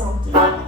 santé.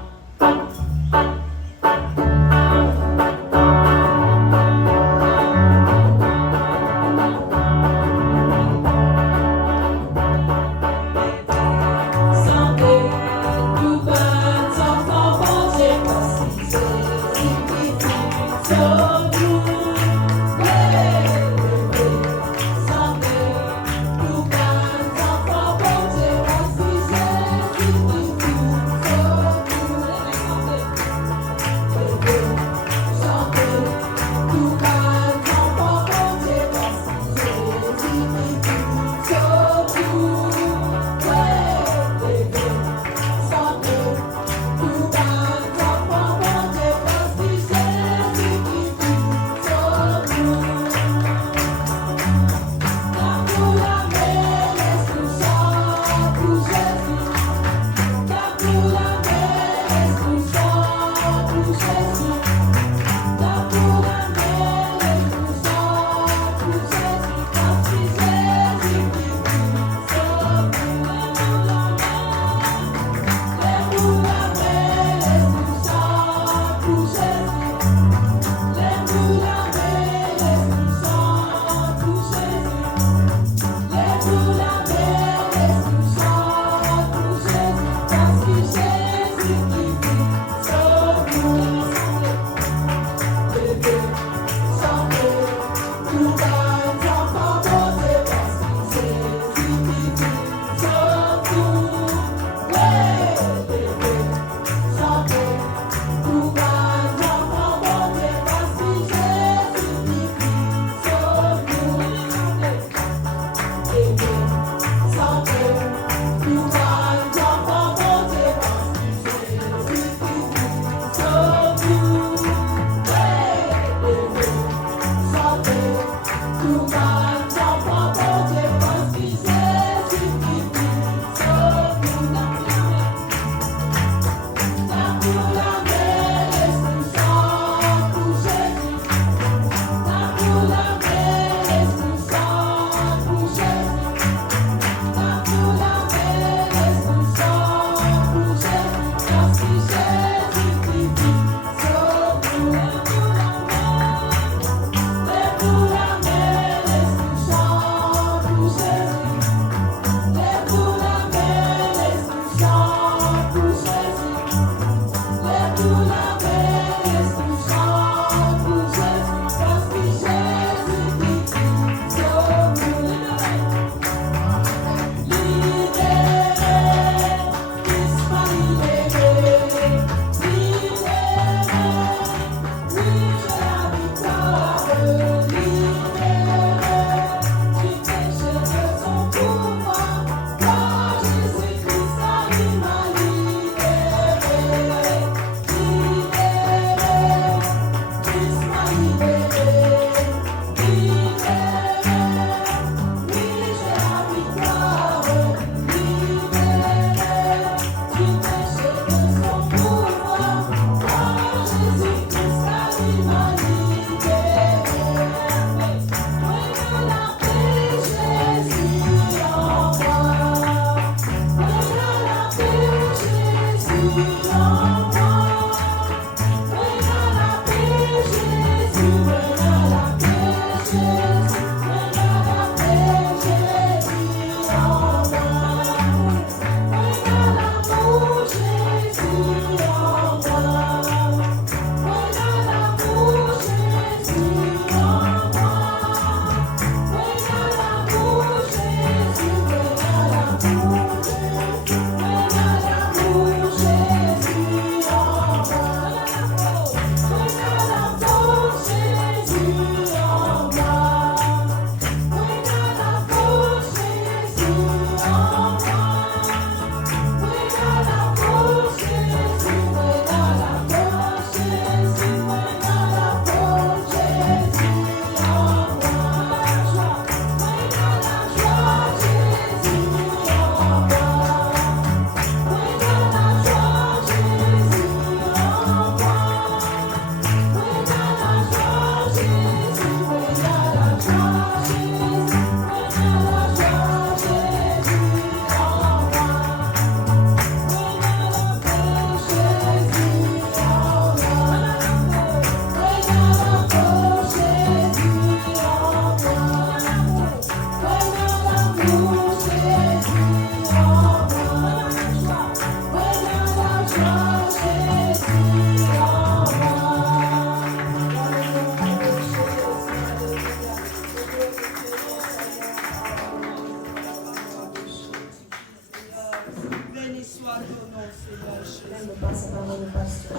Amen. Nous passons par le pasteur.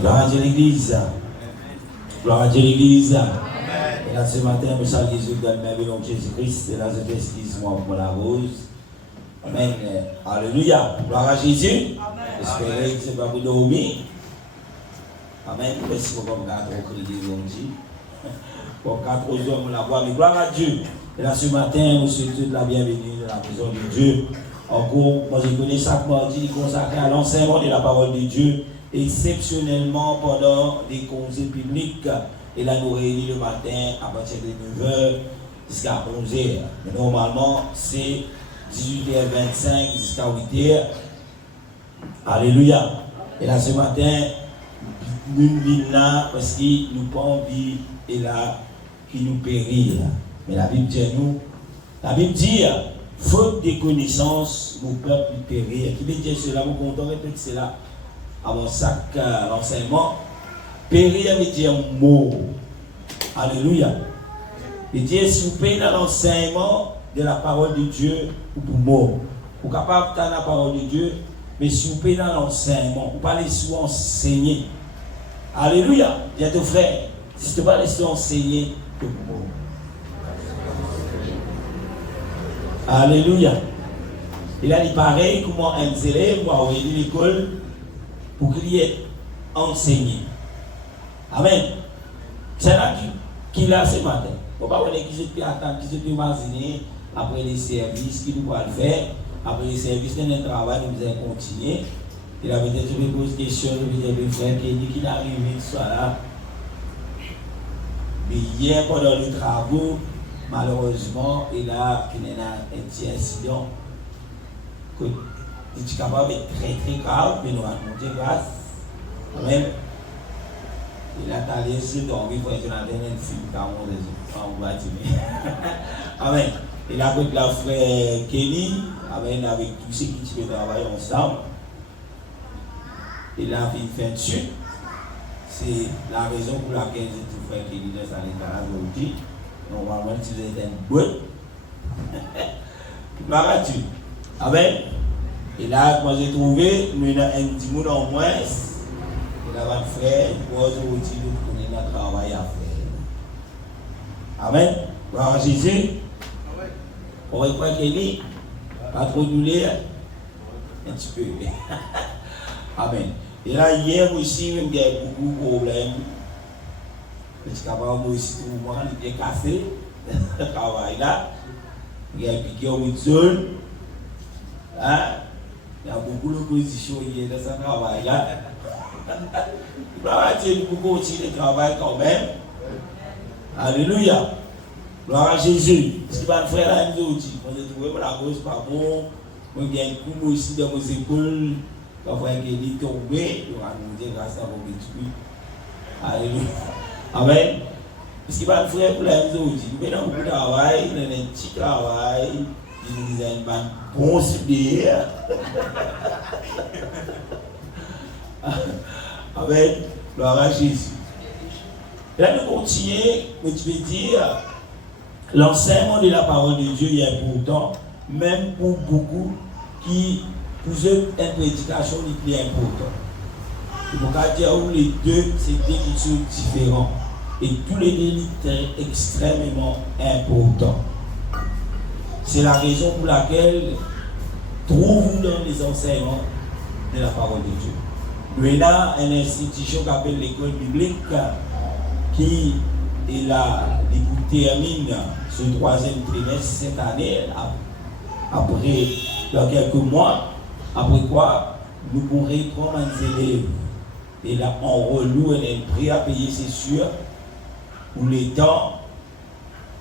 Gloire à Dieu l'église. Gloire à Dieu l'église. Et là ce matin, je salue Jésus dans le merveilleux de Jésus-Christ. Et là je t'excuse-moi pour la rose. Amen. Alléluia. Gloire à Jésus. J'espère que ce n'est pas pour dormir. Amen. Merci pour qu'on garde au crédit aujourd'hui. Pour 4 hommes la voix. Mais gloire à Dieu. Et là ce matin, nous souhaitons toute la bienvenue dans la maison de Dieu. Encore, moi je connais chaque mardi consacré à l'enseignement de la parole de Dieu. Exceptionnellement pendant des conseils publics. Et là, nous réunissons le matin à partir de 9h jusqu'à 11h. Mais normalement, c'est 18h25 jusqu'à 8h. Alléluia. Et là, ce matin, nous venons là parce que nous pas envie et là qui nous périt. Mais la Bible dit, faute de connaissances, mon peuple périt. Qui veut dire cela, vous comptez répéter cela. Avant ça, l'enseignement, périr veut dire mot. Alléluia. Et dire, si vous payez dans l'enseignement de la parole de Dieu, ou pour mot, vous êtes capable de la parole de Dieu, mais si vous payez dans l'enseignement, vous parlez sur enseigner. Alléluia. Bien ton frère, si tu parles sur enseigner, que pour mot. Alléluia. Il a dit pareil, comment un élève va aller à l'école pour qu'il ait enseigné. Amen. C'est là qu'il a ce matin. On va voir qui se peut attendre, qui se peut imaginer après les services, qui nous va le faire. Après les services, dans le travail, nous allons continuer. Il a peut-être posé des questions, il a dit frère qui dit qu'il est arrivé ce soir-là. Mais hier, pendant les travaux, malheureusement, il a un petit incident. Il est capable d'être très très grave, mais nous allons monter grâce. Amen. Il a allé sur dormir pour être dans la dernière film, car on va dire. Amen. Il a avec la frère Kelly, amen, avec tous ceux qui peuvent travailler ensemble. Il a fait une fin dessus. C'est la raison pour laquelle j'ai tout frère Kelly dans sa l'état aujourd'hui. Normalement, tu es une bonne. Gloire à Dieu. Amen. Et là, quand j'ai trouvé, nous avons un petit monde en moins. Il a un frère, il pose au petit nous pour notre travail à faire. Amen. Gloire à Jésus. On va croire qu'il est pas trop douleur. Un petit peu. Amen. Et là, hier aussi, il y a beaucoup de problèmes. Parce que moi aussi, tout le monde est cassé. Le travail là. Il y a piqué au zone. Hein? Il y a beaucoup d'opposition hier dans ce travail-là. Gloire à Dieu, nous pouvons continuer le travail quand même. Alléluia. Gloire à Jésus. Ce qui va le frère là, nous dit, quand j'ai trouvé la cause pas bon, moi j'ai un coup aussi dans mes épaules, quand frère qui est tombé, il va nous dire grâce à vos bétuis. Alléluia. Amen. Ce qui va le frère pour la nous dit, nous avons beaucoup de travail, nous avons un petit travail. Il nous a une bonne idée. Amen. Gloire à Jésus. Là, nous continuons, mais tu veux dire, l'enseignement de la parole de Dieu est important, même pour beaucoup qui, pour eux, une prédication est plus important. Il faut dire que les deux, c'est des choses différentes. Et tous les deux sont extrêmement importants. C'est la raison pour laquelle trouvons dans les enseignements de la parole de Dieu. Nous avons une institution qui s'appelle l'école biblique qui est là, qui termine ce 3e trimestre cette année, après dans quelques mois, après quoi nous pourrons prendre un élève. Et là, on reloue un prix à payer, c'est sûr, pour les temps.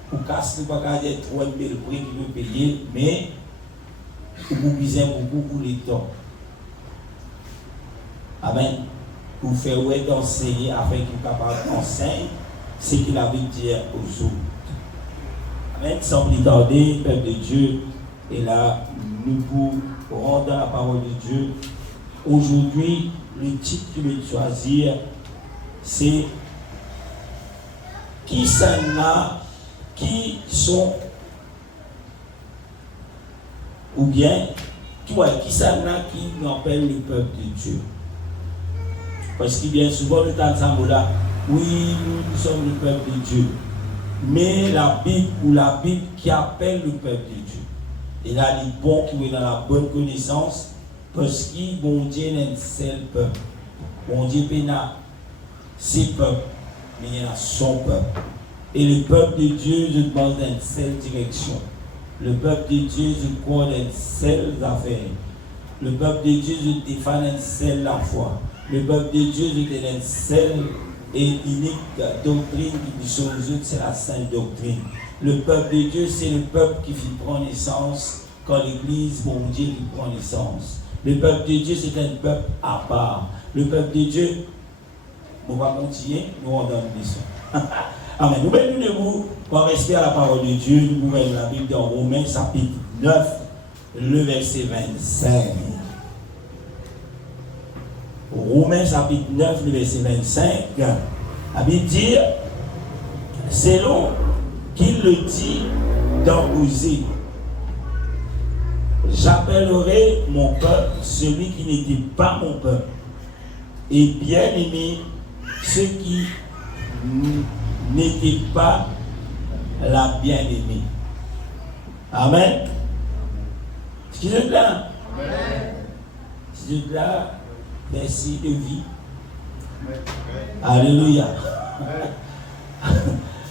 Pour casser, nous ne pouvons pas dire trop un bel prix qu'il veut payer, mais vous besoin beaucoup pour les temps. Amen. Pour faire d'enseigner afin qu'il soit capable d'enseigner ce qu'il a envie de dire aux autres. Amen. Sans plus tarder, peuple de Dieu, et là, nous pour rendre la parole de Dieu. Aujourd'hui, le titre que je vais choisir, c'est qui sont, ou bien, qui nous appelle le peuple de Dieu. Parce que bien souvent, nous entendons là, oui, nous sommes le peuple de Dieu. Mais la Bible qui appelle le peuple de Dieu. Et là, il est bon qui est dans la bonne connaissance, parce que bon Dieu n'est un seul peuple. Bon Dieu n'a ses peuples, mais il y a son peuple. Et le peuple de Dieu, je demande dans une seule direction. Le peuple de Dieu, je crois dans une seule affaire. Le peuple de Dieu, je défends une seule la foi. Le peuple de Dieu, je donne une seule et unique doctrine qui dit aux autres, c'est la sainte doctrine. Le peuple de Dieu, c'est le peuple qui prend naissance quand l'Église, bon Dieu, qui prend naissance. Le peuple de Dieu, c'est un peuple à part. Le peuple de Dieu, on va continuer, nous on donne une leçon. Amen. Nous mettons debout pour rester à la parole de Dieu. Nous ouvrons la Bible dans Romains chapitre 9, le verset 25. Romains chapitre 9, le verset 25. La Bible dit, selon qu'il le dit dans Osée, j'appellerai mon peuple celui qui n'était pas mon peuple, et bien aimé ceux qui n'étaient pas la bien-aimée. Amen. Excusez-moi. Excusez-moi. Merci de vie. Alléluia.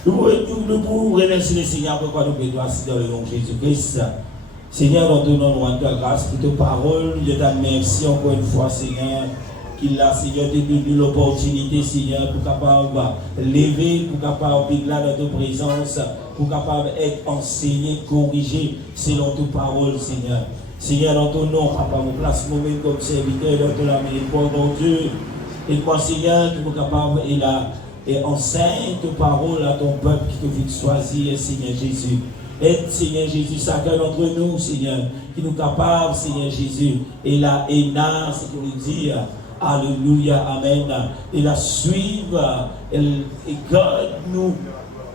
Nous pouvons remercier le Seigneur pourquoi nous pouvons assis dans le nom de Jésus-Christ. Seigneur, nous te donnons ta grâce pour tes paroles. Je te remercie encore une fois, Seigneur, qu'il a, Seigneur, te donné l'opportunité, Seigneur, pour capable lever, pour capable être là dans ta présence, pour capable être enseigné, corrigé selon tes paroles, Seigneur. Seigneur, dans ton nom, Papa, nous place nous-mêmes comme serviteurs dans ton amour, mon Dieu. Et moi, Seigneur, tu es capable et là, et enseigne tes paroles à ton peuple qui te fait choisir, Seigneur Jésus. Aide, Seigneur Jésus, chacun d'entre nous, Seigneur, qui nous capable, Seigneur Jésus. Et là, et là, c'est pour nous dire, Alléluia, Amen. Et la suivre, et garde-nous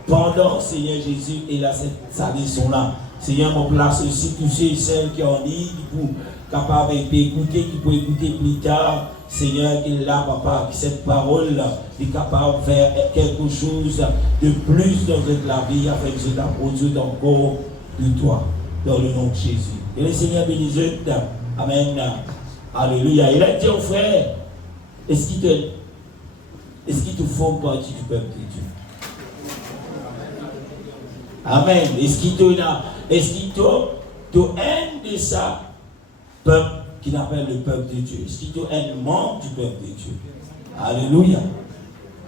pendant, Seigneur Jésus, et là, cette leçon-là. Seigneur, mon place aussi tous ceux et celles qui ont dit, qui pour capable d'écouter, qui pour écouter plus tard. Seigneur, qu'il est là, Papa, que cette parole est capable de faire quelque chose de plus dans la vie afin que je t'approche encore de toi, dans le nom de Jésus. Et le Seigneur bénisse. Amen. Alléluia. Il a dit aux frères, est-ce qu'il te faut partie du peuple de Dieu? Amen. Est-ce qu'il te haine de ça, peuple qui appelle le peuple de Dieu? Est-ce qu'il te haine membre du peuple de Dieu? Alléluia.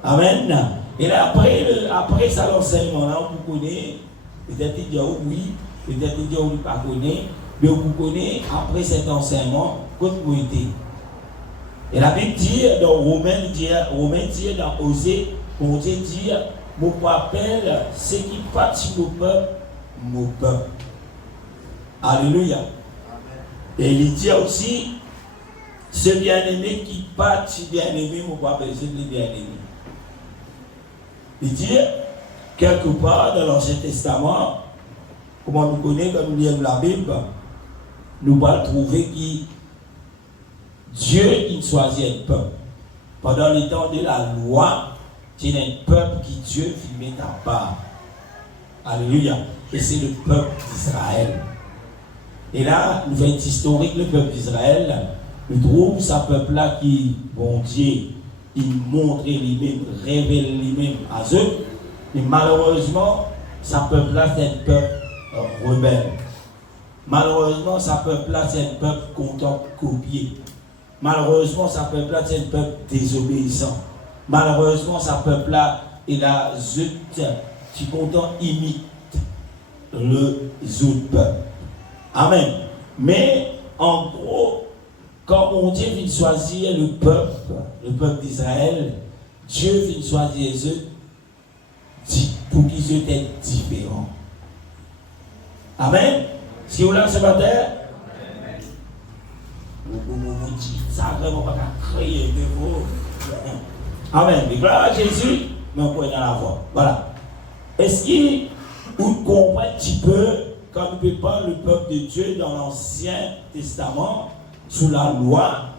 Amen. Et là, après ça, l'enseignement, là, on connaît, peut-être il dit oui, peut-être il dit on ne pas connaît, mais on connaît après cet enseignement, quand vous êtes. Et la Bible dit dans Romains dit dans Osée, on dit mon appelle ce qui partit au peuple, mon peuple. Alléluia. Et il dit aussi, ce bien-aimé qui partit bien-aimé, mon appelle c'est le bien-aimé. Il dit, quelque part dans l'Ancien Testament, comme on nous connaît, quand nous lisons la Bible, nous allons trouver que Dieu il choisit un peuple. Pendant le temps de la loi, c'est un peuple qui Dieu met à part. Alléluia. Et c'est le peuple d'Israël. Et là, nous faisons historique, le peuple d'Israël, nous trouvons ce peuple-là qui, bon Dieu, il montre lui-même, révèle lui-même à eux. Et malheureusement, ce peuple-là, c'est un peuple rebelle. Malheureusement, ce peuple-là, c'est un peuple content de copier. Malheureusement, ce peuple-là, c'est un peuple désobéissant. Malheureusement, ce peuple-là, il a qui content imite les autres peuples. Amen. Mais en gros, quand mon Dieu vient choisir le peuple d'Israël, Dieu vient choisir eux pour qu'ils étaient différents. Amen. Si vous l'avez ce matin, vous dites ça vraiment pas créer de vous. Amen. Mais gloire à Jésus, mais on peut dans la voix. Voilà. Est-ce que vous comprenez un petit peu quand nous parlons le peuple de Dieu dans l'Ancien Testament, sous la loi,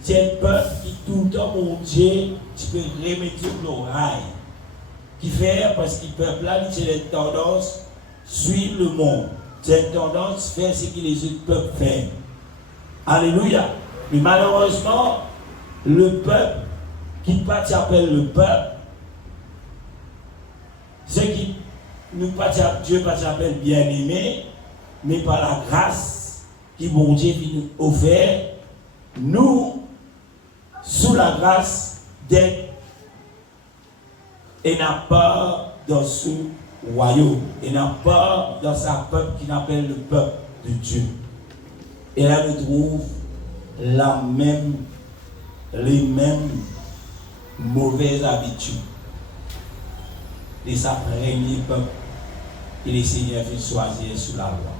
c'est un peuple qui tout le temps, mon Dieu, tu peux remettre l'oreille. Qui fait, parce que le peuple là, c'est une tendance, suivre le monde. C'est une tendance, faire ce que les autres peuples font. Alléluia. Mais malheureusement, le peuple, qui pas s'appelle le peuple, ce qui nous pas Dieu pas s'appelle bien-aimé, mais par la grâce qui bon Dieu nous offert, nous, sous la grâce d'être et n'a pas dans ce royaume, et n'a pas dans sa peuple qui n'appelle le peuple de Dieu. Et là, nous trouvons les mêmes mauvaises habitudes. Et ça premier peuple et les seigneurs fait choisir sous la loi.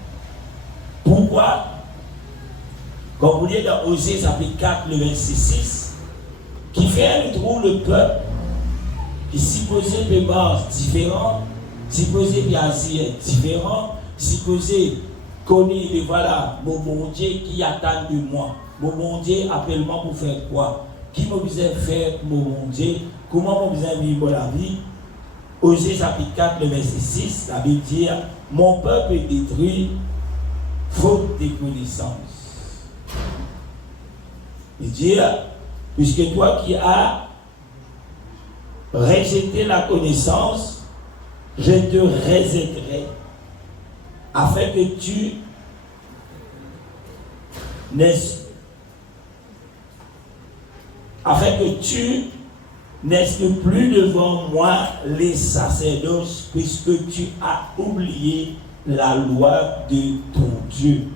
Pourquoi? Comme vous dites dans Osée chapitre 4, le verset 6, qui fait nous trouve le peuple qui supposait des bases différentes, supposé des asiens différents, supposé connaître et voilà, mon Dieu qui attend de moi. Mon Dieu appelle-moi pour faire quoi? Qui m'a besoin de faire pour mon Dieu? Comment m'a besoin de vivre la vie? Osée chapitre 4, le verset 6, la Bible dit, mon peuple est détruit faute de connaissance. Il dit, puisque toi qui as rejeté la connaissance, je te rejetterai, afin que tu n'es plus devant moi les sacerdoces, puisque tu as oublié la loi de ton Dieu.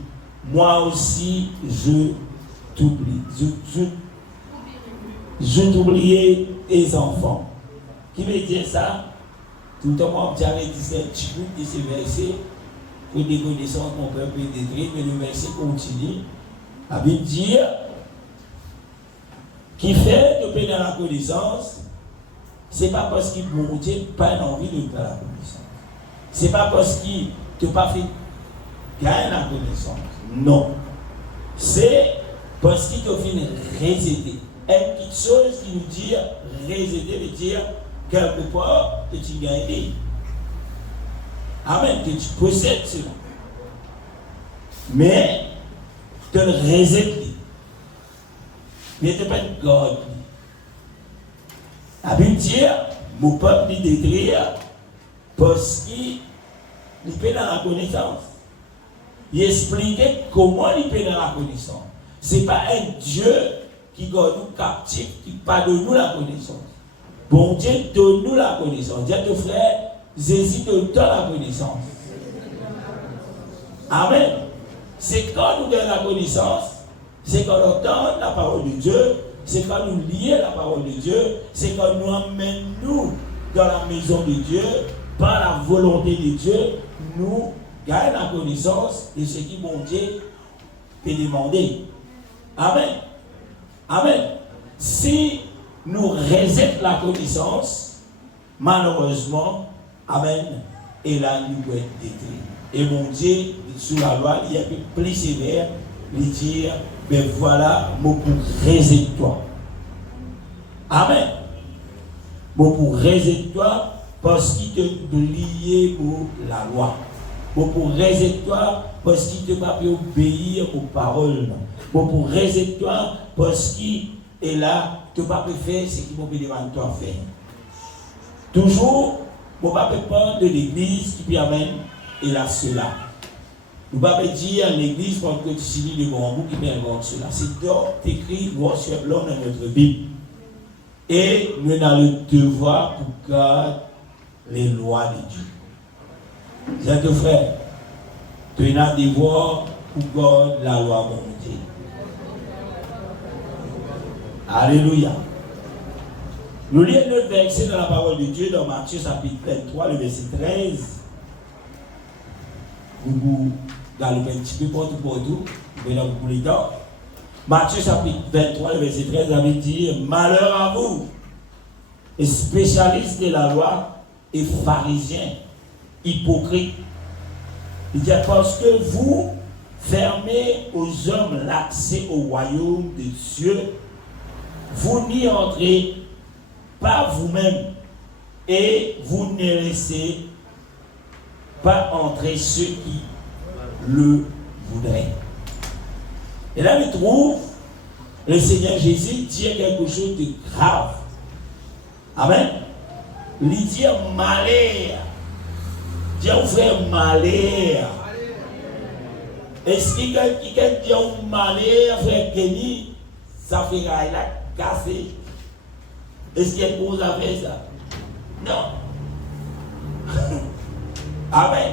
Moi aussi, je t'oublie. Je t'oubliais tes enfants. Qui veut dire ça? Tout le monde j'avais dit c'est un petit bout de ces versets pour des connaissances mon peuple est détruit, mais le verset continue. La Bible dit qui fait de paix dans la connaissance, c'est pas parce qu'il bon Dieu pas envie de faire la connaissance. C'est pas parce qu'il te pas fait gagner la connaissance. Non. C'est parce qu'il te fait résider. Une petite chose qui nous dit résider veut dire quelque part que tu gagnes. Amen, que tu possèdes cela. Mais tu le résides. Mais tu n'es pas une God. La Bible dit, mon peuple est détruit parce qu'il peut dans la connaissance. Il expliquait comment il peut dans la connaissance. Ce n'est pas un Dieu qui garde nous captifs, qui pas de nous la connaissance. Bon Dieu donne nous la connaissance. Dis à ton frère, Jésus donne la connaissance. Amen. C'est quand nous donnons la connaissance, c'est quand on entend la parole de Dieu, c'est quand nous lions la parole de Dieu, c'est quand nous emmenons dans la maison de Dieu, par la volonté de Dieu, nous gagnons la connaissance de ce qui mon Dieu peut demander. Amen. Amen. Si nous rejetons la connaissance, malheureusement, amen, et là nous pouvons être détruits. Et mon Dieu, sous la loi, il est plus sévère, il dit, ben voilà, mon pour résister-toi. Amen. Mon pour résister-toi, parce qu'il te lié pour la loi. Mon pour résister-toi, parce qu'il te pas obéir aux paroles. Mon pour résister-toi, parce qu'il est là, tu ne peux pas faire ce qu'il m'a demandé de faire. Toujours, on ne peut pas parler de l'église qui amène et là cela. Nous ne pouvons pas dire l'église parce que tu signes le grand mot qui peut avoir cela. C'est donc écrit noir sur blanc dans notre Bible. Et nous avons le devoir pour garder les lois de Dieu. C'est ton frère, tu as le devoir pour garder la loi mon Dieu. Alléluia. Nous lisons notre verset dans la parole de Dieu dans Matthieu chapitre 23, le verset 13. Vous galopez un petit peu partout, vous venez dans beaucoup de temps. Matthieu chapitre 23, le verset 13, ça veut dire malheur à vous, et spécialistes de la loi et pharisiens, hypocrites. Il dit parce que vous fermez aux hommes l'accès au royaume de Dieu, vous n'y entrez pas vous-même et vous ne laissez pas entrer ceux qui le voudraient. Et là, je trouve le Seigneur Jésus dit quelque chose de grave. Amen. Il dit malheur. Dis au frère malheur. Est-ce qu'il y a dit malheur, frère Kenny, ça fait là cassé. Est-ce qu'il y a une cause à faire ça? Non. Amen.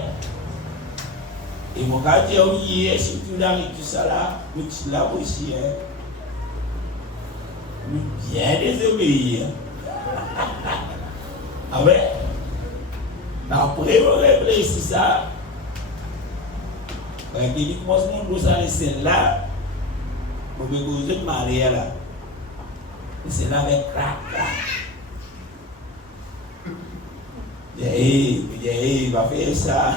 Et mon gars dit, oui, surtout là, et tout ça là, nous là aussi, hein. Nous bien désobéir. Amen. Après, on réfléchit ça. Quand il commence à nous ça, c'est là, on peut causer de mariage là. Et c'est là avec crac. Il va faire ça.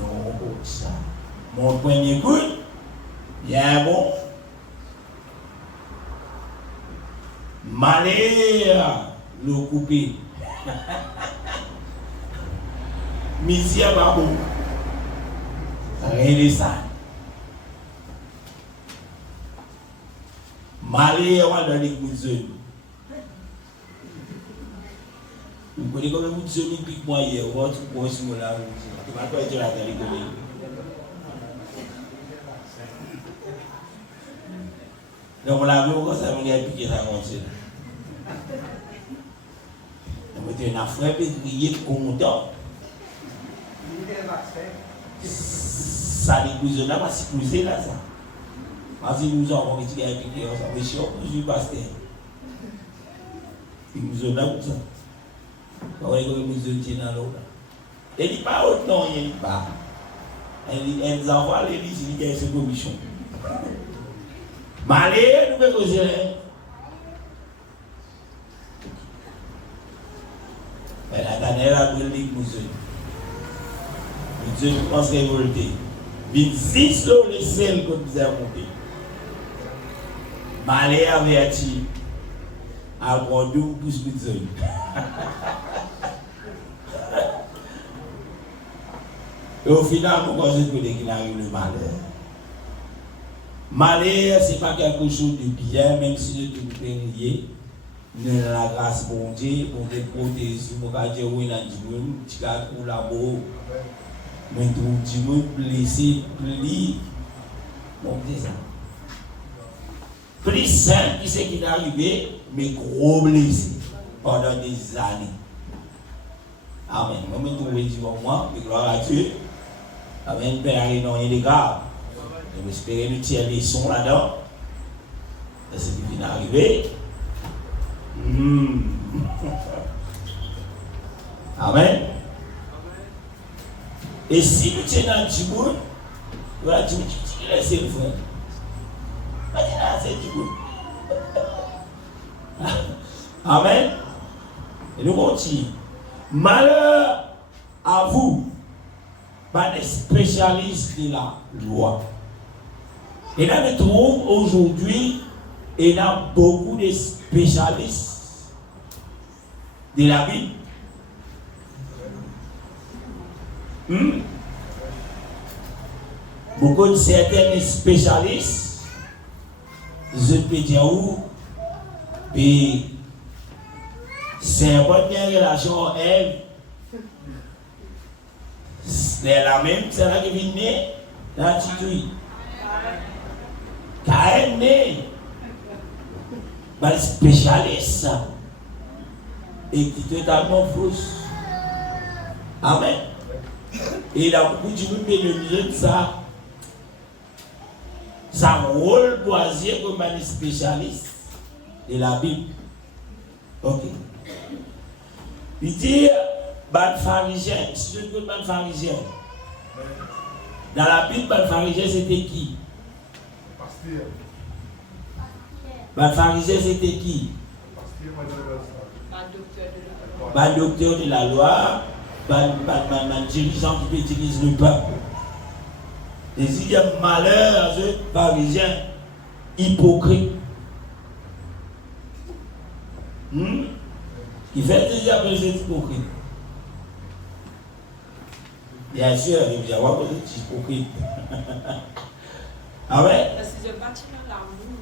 Non, ça. Mon premier coup, bien bon. Malheur, le coupé. Midi à babou. Rien de ça. Malheur dans l'église. Vous connaissez comment vous dites que moi hier, votre poste me l'a dit. Tu m'as pas été là dans l'église. Donc on l'a vu encore ça, on a piqué ça comme ça. On était un frère et crier content. Ça l'église là, parce que nous là ça. Parce que nous avons dit qu'il y a piqué ça. Mais si on suis pasteur. Il nous a là pour ça. Quand il nous a dit dans l'eau là. Il dit pas autant, il dit pas. Elle nous envoie l'église, il dit qu'il y a cette commission. Malheur, nous pouvons causer. Mais la dernière a brûlé l'église. Dieu pense révolté. Il dit sur le sel que nous avons monté. Malheur averti. À Bordeaux, plus besoin. Et au final, pourquoi je connais qu'il arrive le malheur? Malheur, ce n'est pas quelque chose de bien, même si nous sommes payés. Nous avons la grâce pour Dieu, pour nous protéger. Nous avons dit oui, nous avons dit pour la beau. Mais nous avons blessé, plus. Bon, c'est ça. Plus simple qui c'est qui est arrivé, mais gros blessé pendant des années. Amen. Moi, je vais dire moi, mais gloire à Dieu. Amen. Père, il n'y a rien de grave. Je m'espère que nous tirons les sons là-dedans. C'est ce qui vient d'arriver. Amen. Et si nous sommes dans le Djibout, nous allons dire que tu laisses le frère. Amen. Et nous continuons. Malheur à vous, par les spécialistes de la loi. Et là, nous trouvons aujourd'hui, il y a beaucoup de spécialistes de la Bible. Beaucoup de certains spécialistes, je peux dire où, et c'est une bonne relation, Ève, c'est la même, c'est là qui vient né dans la titouille. Caïn né, mais spécialiste, et qui est totalement fausse. Amen. Et il a beaucoup de gens qui ont ça. Ça rôle pour agir comme un spécialiste de la Bible. Ok. Il dit, ban pharisien, si je dis ban pharisien, dans la Bible, ban pharisien c'était qui? Ban pharisien c'était qui? Ban docteur de la loi, ban dirigeant qui utilise le peuple. Et il y a malheur à ce pharisien hypocrite. Il fait déjà que c'est hypocrite. Bien sûr, il y a un hypocrite. Ah ouais? Parce que je bâtis dans l'amour.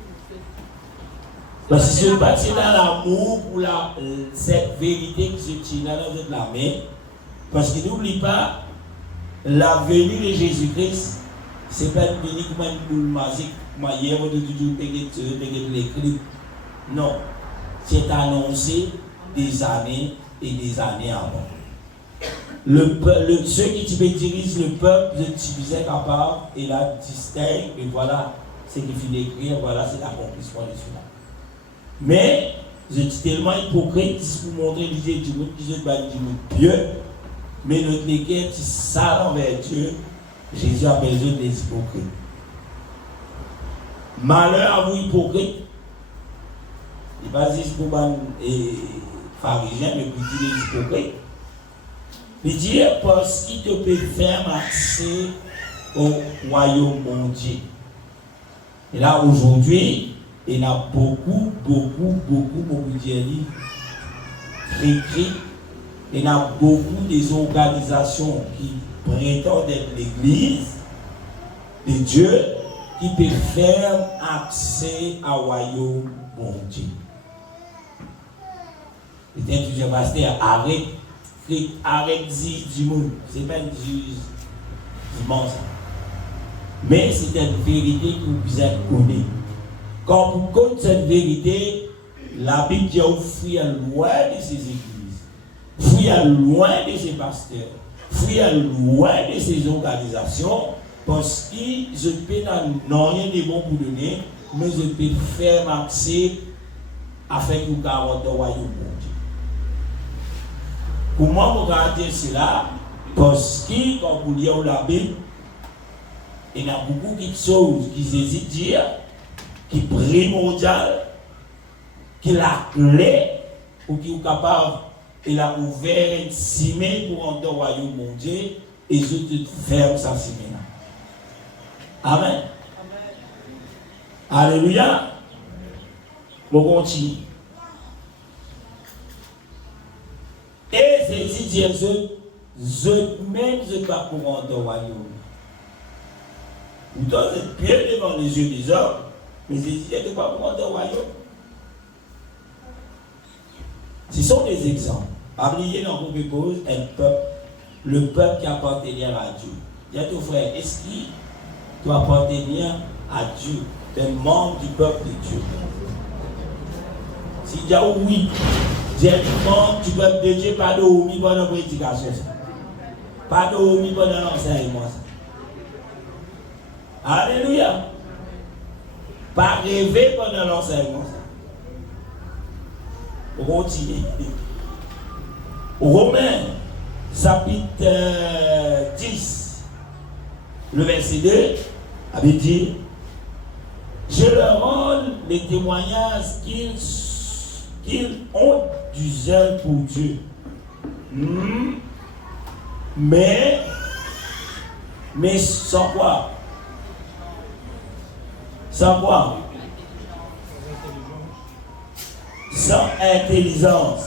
Parce que je bâtis dans l'amour pour cette vérité que je tiens dans notre main. Parce que n'oublie pas, la venue de Jésus-Christ, c'est pas une venue comme une boule magique, comme hier, on dit toujours l'écrit. Non, c'est annoncé des années et des années avant. Ceux qui dirigent le peuple, je disais capable, et là, distingue, et voilà, c'est qu'il finit d'écrire, voilà, c'est l'accomplissement de cela. Mais, je suis tellement hypocrite, pour montrer l'idée du monde, qui se bat du monde pieux, mais notre équipe, c'est ça envers Dieu, Jésus a besoin des hypocrites. Malheur à vous, hypocrites, il va dire pour les pharisiens, mais pour dire les hypocrites. Il dit parce qu'il te peut faire accès au royaume mon Dieu. Et là, aujourd'hui, il y a beaucoup de écrits. Il y a beaucoup des organisations qui prétendent être l'église de Dieu qui peut faire accès au royaume mon Dieu. Peut-être que je vais passer arrête du monde. Ce n'est pas une immense. Mais c'est une vérité que vous avez connue. Quand vous connaissez cette vérité, la Bible dit vous fuyez loin de ces églises, fuyez loin de ces pasteurs, fuyez loin de ces organisations, parce que je peux rien de bon pour donner, mais je peux faire accès afin que vous gardiez le royaume. Pour moi, vous regardez cela, parce que quand vous lisez la Bible, il y a beaucoup de choses qui hésitent à dire, qui sont primordiales, qui sont la clé, ou qui sont capables, il a ouvert un ciment pour entrer au royaume de Dieu, et je te ferme ça ciment. Amen. Alléluia. On continue. Et c'est dit, je-même, je ne pas pour entrer au royaume. Pourtant, c'est bien devant les yeux des hommes, mais c'est dit, je ne pas pour entrer au royaume. Ce sont des exemples. Oubliez dans vos pause un peuple, le peuple qui appartient à Dieu. Dis à ton frère, est-ce qu'il doit appartenir à Dieu, un membre du peuple de Dieu? Si dit oui, j'ai un membre du peuple de Dieu, pas de oumi pendant la prédication. Pas de oumi pendant l'enseignement. Alléluia. Pas rêver pendant l'enseignement. On continue. Romains, chapitre 10, le verset 2, avait dit, je leur rends les témoignages qu'ils ont du zèle pour Dieu. Mais sans quoi? Sans quoi? Sans intelligence.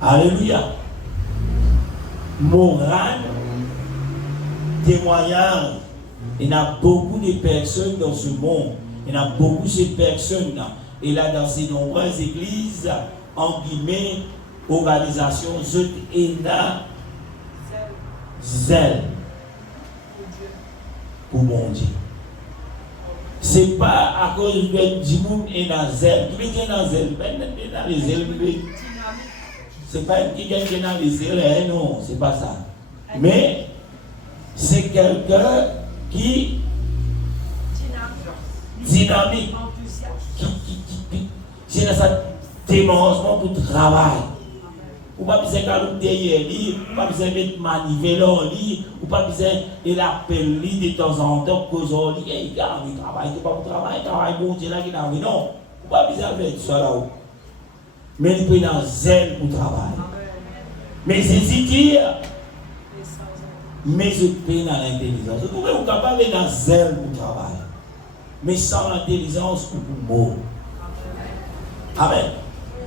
Alléluia. Morale, témoignage. Il y a beaucoup de personnes dans ce monde. Il y a beaucoup de personnes. Et là, dans ces nombreuses églises, en guillemets, organisations, il y a zèle pour mon Dieu. Ce n'est pas à cause de du monde et dans zèle. Qui est dans zèle? Dans les zèle. c'est pas une qui gagne généralisé, non, c'est pas ça. Mais c'est quelqu'un qui dynamique, qui c'est dans sa démembrement pour travail. Ou pas besoin de derrière lui, ou pas besoin de mettre manivelle en lui, ou pas besoin de l'appeler de temps en temps, cause en lui, et il travaille, c'est pas pour travail, travail bon Dieu là qui n'a rien, non. Ou pas besoin de faire ça là-haut. Mais il peut dans zèle pour travail. Mais c'est dire, mais je peux dans l'intelligence. Vous pouvez vous capable dans zèle pour travail. Mais sans l'intelligence ou pour mot. Amen.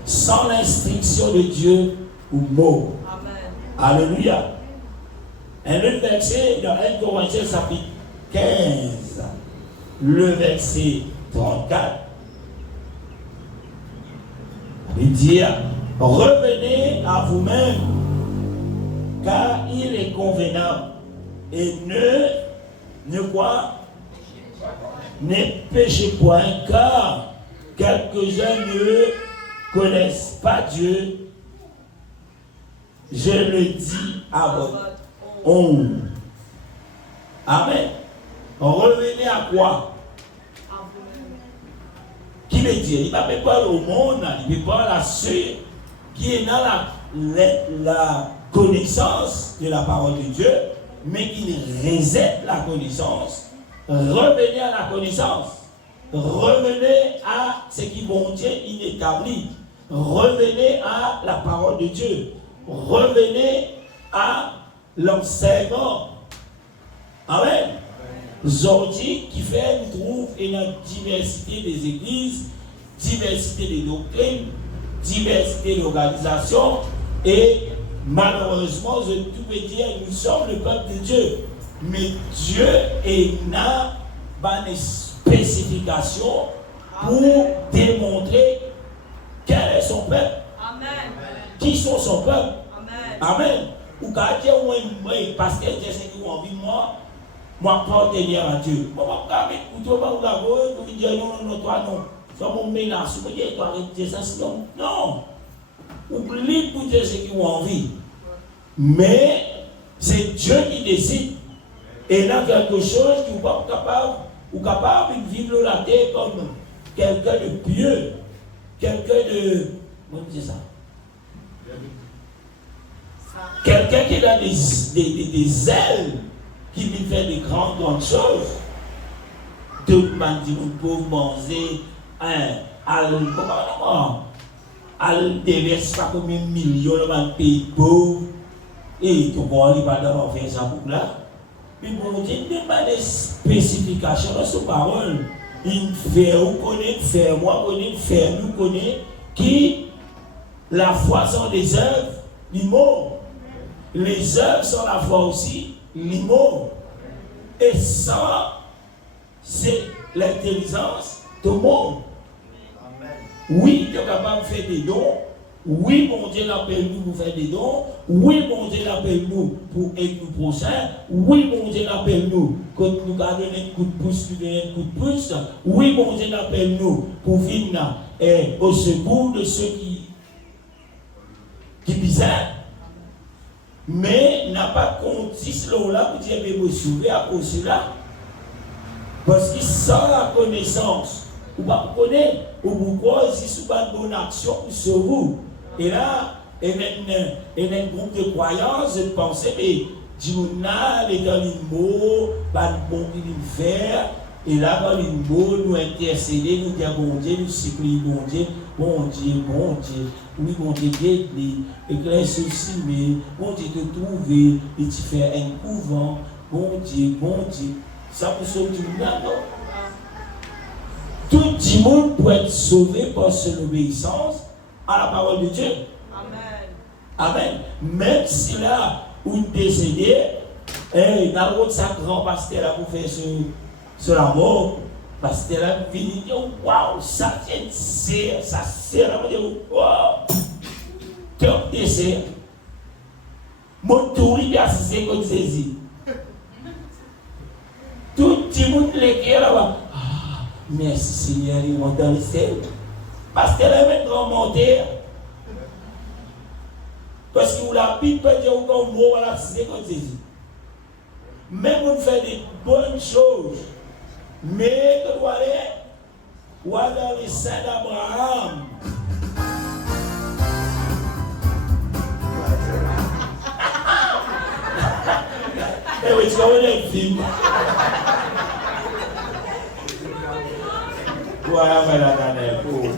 Sans l'instruction de Dieu ou mot. Alléluia. Un autre verset dans 1 Corinthiens chapitre 15, le verset 34, il dit, revenez à vous-même, car il est convenable, et ne quoi? Ne péchez point, car quelques-uns ne connaissent pas Dieu. Je le dis à votre honte. Amen. Revenez à quoi? Qui veut dire? Il ne peut pas parler au monde, il peut parler à ceux qui est dans la connaissance de la parole de Dieu, mais qui réserve la connaissance. Revenez à la connaissance. Revenez à ce qui bon Dieu inétabli. Revenez à la parole de Dieu. Revenez à l'enseignement. Amen. Aujourd'hui, qui fait, nous trouve une diversité des églises, diversité des doctrines, diversité d'organisations, et malheureusement, je peux dire, nous sommes le peuple de Dieu. Mais Dieu n'a pas de spécification pour démontrer quel est son peuple. Amen. Qui sont son peuple. Amen. Amen. Ou quand Dieu parce que Dieu sait qu'ils ont envie de moi partenaire à Dieu. Moi, je vais vous dire non, toi non. Soit mon mélange, vous dites, toi arrêtez ça, sinon. Non. Oublie pour Dieu ce qu'ils ont envie. Mais c'est Dieu qui décide. Et là, quelque chose qui n'est pas capable de vivre la terre comme quelqu'un de pieux, quelqu'un de. Comment on dit ça? Quelqu'un qui a des ailes, qui vit faire de grandes choses. D'autres m'ont dit, vous pouvez manger al déverse pas combien de millions dans le pays pauvre. Et tout le monde n'est pas d'avoir fait ça pour là. Mais bon Dieu ne pas de spécifications dans sa parole. Il fait, vous connaissez, fait, moi connais, fait, nous connaissons, qui la foi sont des œuvres, les mots. Les œuvres sont la foi aussi, les mots. Et ça, c'est l'intelligence de mots. Oui, tu es capable de faire des dons. Oui, mon Dieu l'appelle nous pour faire des dons. Oui, mon Dieu l'appelle nous pour aider nos prochains. Oui, mon Dieu l'appelle nous quand nous gardons un coup de pouce, nous donnons un coup de pouce. Oui, mon Dieu l'appelle nous pour venir au secours de ceux qui bizarres. Mais n'a pas compté cela pour dire mais vous sauver à cause de cela. Parce que sans la connaissance, vous ne connaissez pas, vous croyez si ce n'est pas une bonne action sur vous. Et là, il y a un groupe de croyances, de pensées, mais Dieu est dans les mots, pas de bon qui nous faire. Et là, dans les mots, nous intercéder, nous dire bon Dieu, nous supplier bon Dieu, bon Dieu, bon Dieu. Oui, bon Dieu, guide-les, éclaire ceci, mais bon Dieu, te trouver, et tu fais un couvent, bon Dieu, ça pour sauver tout le monde, non? Tout le monde peut être sauvé par son obéissance à la parole de Dieu. Amen. Amen. Même si là, où décédé, dans le sa grand pasteur là pour faire sur la mort, pasteur là vient dire waouh, ça tient, ça sert, là, waouh, top dessert. Mon tour il a assisté comme saisi. Tout le monde l'écrit là-bas. Merci Seigneur, ils vont dans le ciel. Parce qu'elle est maintenant montée. sur la Bible peut dire qu'on mot voilà c'est comme Jésus. Même on fait des bonnes choses, mais que doit aller ou dans les seins d'Abraham. Eh oui, tu connais le film. Ouais, la dernière fois.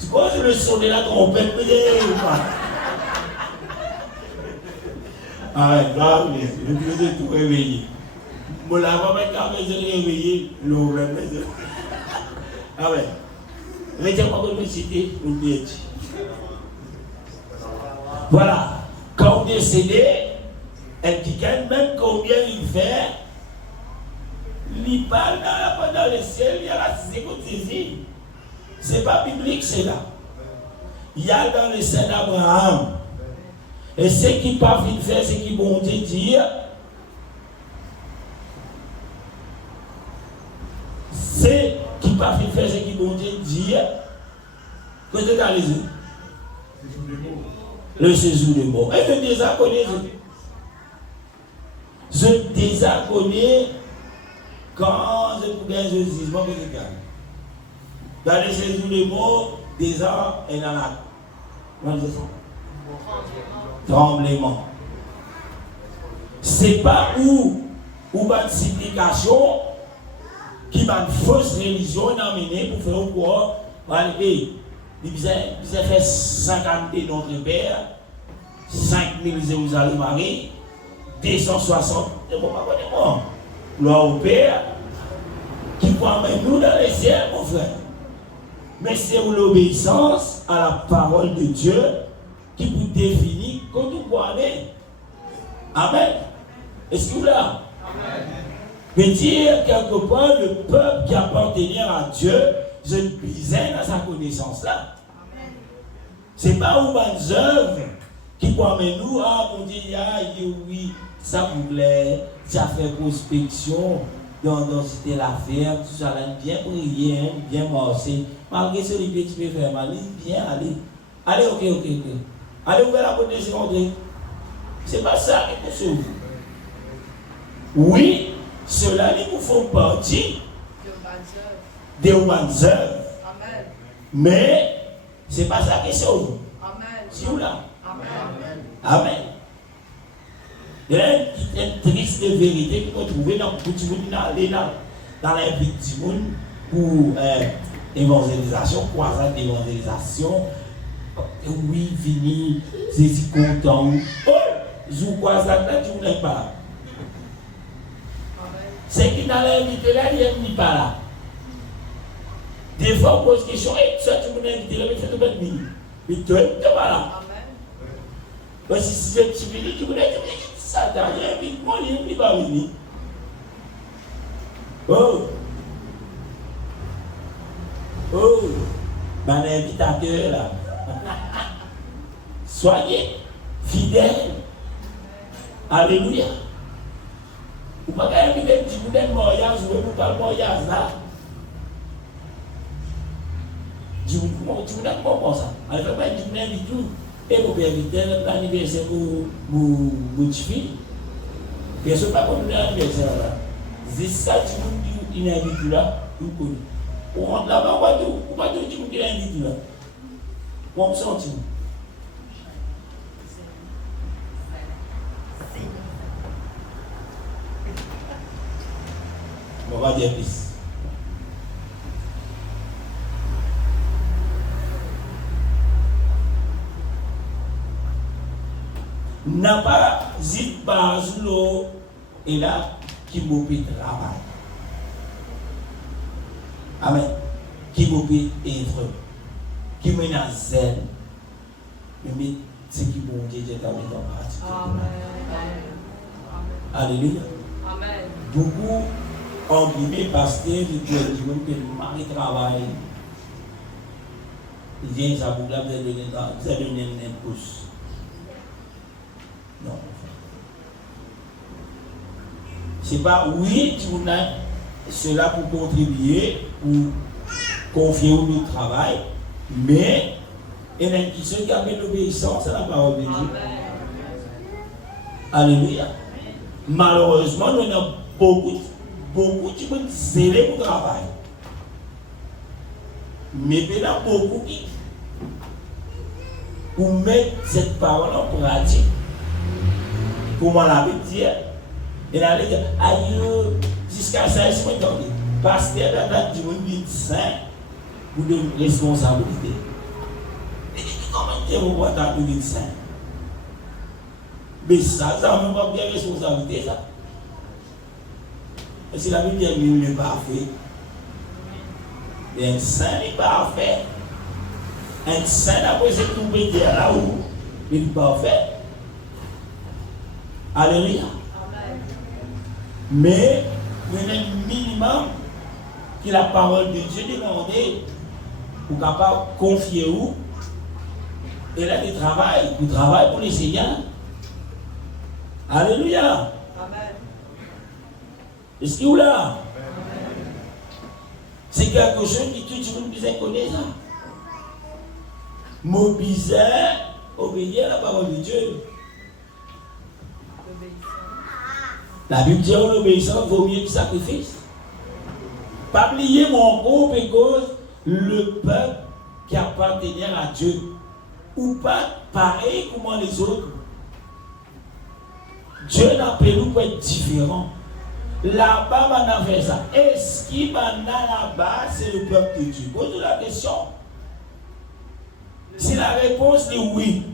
Tu crois que le son de la trompette peut dire ou pas? Ah, grave, je faisais tout réveiller. Moi, la maman, quand je me réveillé, l'homme, ah ouais. Mais je ne sais pas comment citer, ou bien. Voilà. Quand on est décédé, elle dit qu'elle, même combien il fait, il parle dans le ciel, il y a la sécurité. Ce n'est pas biblique, c'est là. Il y a dans le sein d'Abraham. Et ce qui pas vite faire, ce qui vont te dire, c'est qui pas vite faire, ce qui vont te dire, que tu as les yeux. Le séjour des morts. Et je désaconnais. Je désaconnais quand je pouvais un jugement que je gagne. Dans le séjour des morts, des ans et dans la. Tremblement. C'est pas où une supplication qui va une fausse religion amener pour faire quoi? Il fait 50 de notre Père, 5000 Jérusalem Marie, 260, je ne sais pas comment. Gloire au Père, qui promène nous dans les ciels, mon frère. Mais c'est l'obéissance à la parole de Dieu qui vous définit quand vous croyez. Amen. Est-ce que vous là? Amen. Veut dire quelque part le peuple qui appartenait à Dieu, je ne puisais dans sa connaissance là. Ce n'est pas une œuvre qui promène nous, on dit, oui, ça vous plaît, ça fait prospection, donc c'était l'affaire, tout ça, là, bien prier, bien marcher. Malgré ce que tu peux faire mal, bien aller. Allez, ok. Allez, ouvrir la porte de secondaire. C'est pas ça qui vous sauve. Oui, cela nous font partie des bonnes œuvres. Mais c'est pas ça qui sauve. Si vous là. Amen. Il y a une triste vérité que vous trouvez dans la vie du monde pour évangélisation, croisade d'évangélisation. Oui, fini, c'est content. Oh, je croisade là, tu n'es pas. C'est qui dans l'invité là, il n'est pas là. Des fois, on pose question, et ça, tu m'as invité là, mais c'est tout bête, mais tu n'es pas là. Parce que si c'est un petit minute, tu m'as dit, ça t'a rien, mais moi, il n'est pas venu. Oh, mon invitateur là. Soyez fidèles. Alléluia. Vous ne pouvez pas inviter un petit bout de mariage, vous ne pouvez pas le mariage là. Tu ne peux pas comme ça. Alors, tu m'invites tout. Et vous pouvez inviter l'anniversaire pour votre fille. Bien sûr, pas comme l'anniversaire là. C'est ça, tu m'invites tout là. Vous connaissez. On rentre là-bas, on va tout, tu m'invites là. On me sent. On va dire plus. N'a pas zit par l'eau et là qui m'ont fait travail. Amen. Qui m'ont fait œuvre. Qui menace zèle. Mais c'est qui m'ont dit que t'as mis en pratique. Alléluia. Amen. Beaucoup ont guillemets pasteur de Dieu qui m'ont fait le mari travail. Il dit ça vous l'a donné un pouce. Non. C'est pas oui, tu as cela pour contribuer, pour confier au travail, mais Et même qui se garde l'obéissance à la parole de Dieu. Alléluia. Malheureusement, nous avons beaucoup de gens zélés pour le travail. Mais il y a beaucoup qui pour mettre cette parole en pratique. Comment la Bible dit, et la Bible dit, aïe, jusqu'à ça, je me dis, pasteur dans la du médecin pour de responsabilité. Et comment vous voyez dans le médecin? Mais ça même pas bien responsabilité, ça. Et si la Bible dit, il n'est pas fait. Un saint n'est pas fait. Un saint n'a pas été trouvé là où il n'est pas fait. Alléluia. Mais il y a un minimum que la parole de Dieu demande pour capable confier où. Et là, il travaille pour les Seigneurs. Alléluia. Amen. Est-ce que vous là? C'est quelque chose qui tout le monde besoin connaître ça. Mobiliser, obéir à la parole de Dieu. La Bible dit que l'obéissance vaut mieux que le sacrifice. Pas oublier mon groupe et cause le peuple qui appartenait à Dieu. Ou pas pareil comme les autres. Dieu n'a pas nous pour être différent. Là-bas, on a fait ça. Est-ce qu'il y a là-bas, c'est le peuple de Dieu? Pose la question. Si la réponse est oui,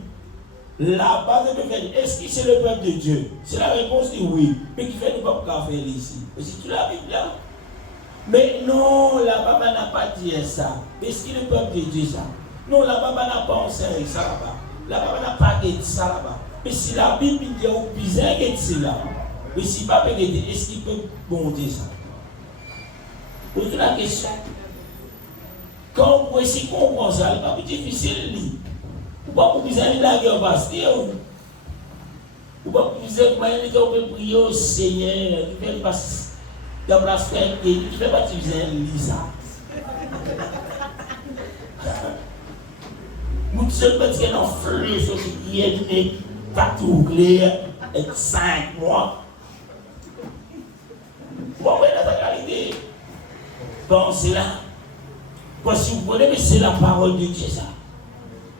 là-bas, on peut faire, est-ce que c'est le peuple de Dieu? Si la réponse est oui, mais qui fait le peuple qu'on fait ici? C'est tout la Bible là. Mais non, là-bas, on n'a pas dit ça. Est-ce que le peuple de Dieu ça? Non, là-bas, on n'a pas enseigné ça là-bas. Là-bas, on n'a pas dit ça là-bas. Mais si la Bible dit au bizarre que c'est là. Mais si pas est-ce qu'il peut monter ça? Pose la question. Quand vous essayez de comprendre ça, c'est pas plus difficile. Vous ne pouvez pas aller la guerre pasteur. Vous ne pouvez pas prier au Seigneur. Qui fait passer dans la sphère qui fait pas de ça. Nous sommes petits dans le feu, sur ce qui est pas tout clair, avec 5 mois. Vous voyez la qualité. Pensez là. Parce que vous voyez, mais c'est la parole de Dieu ça.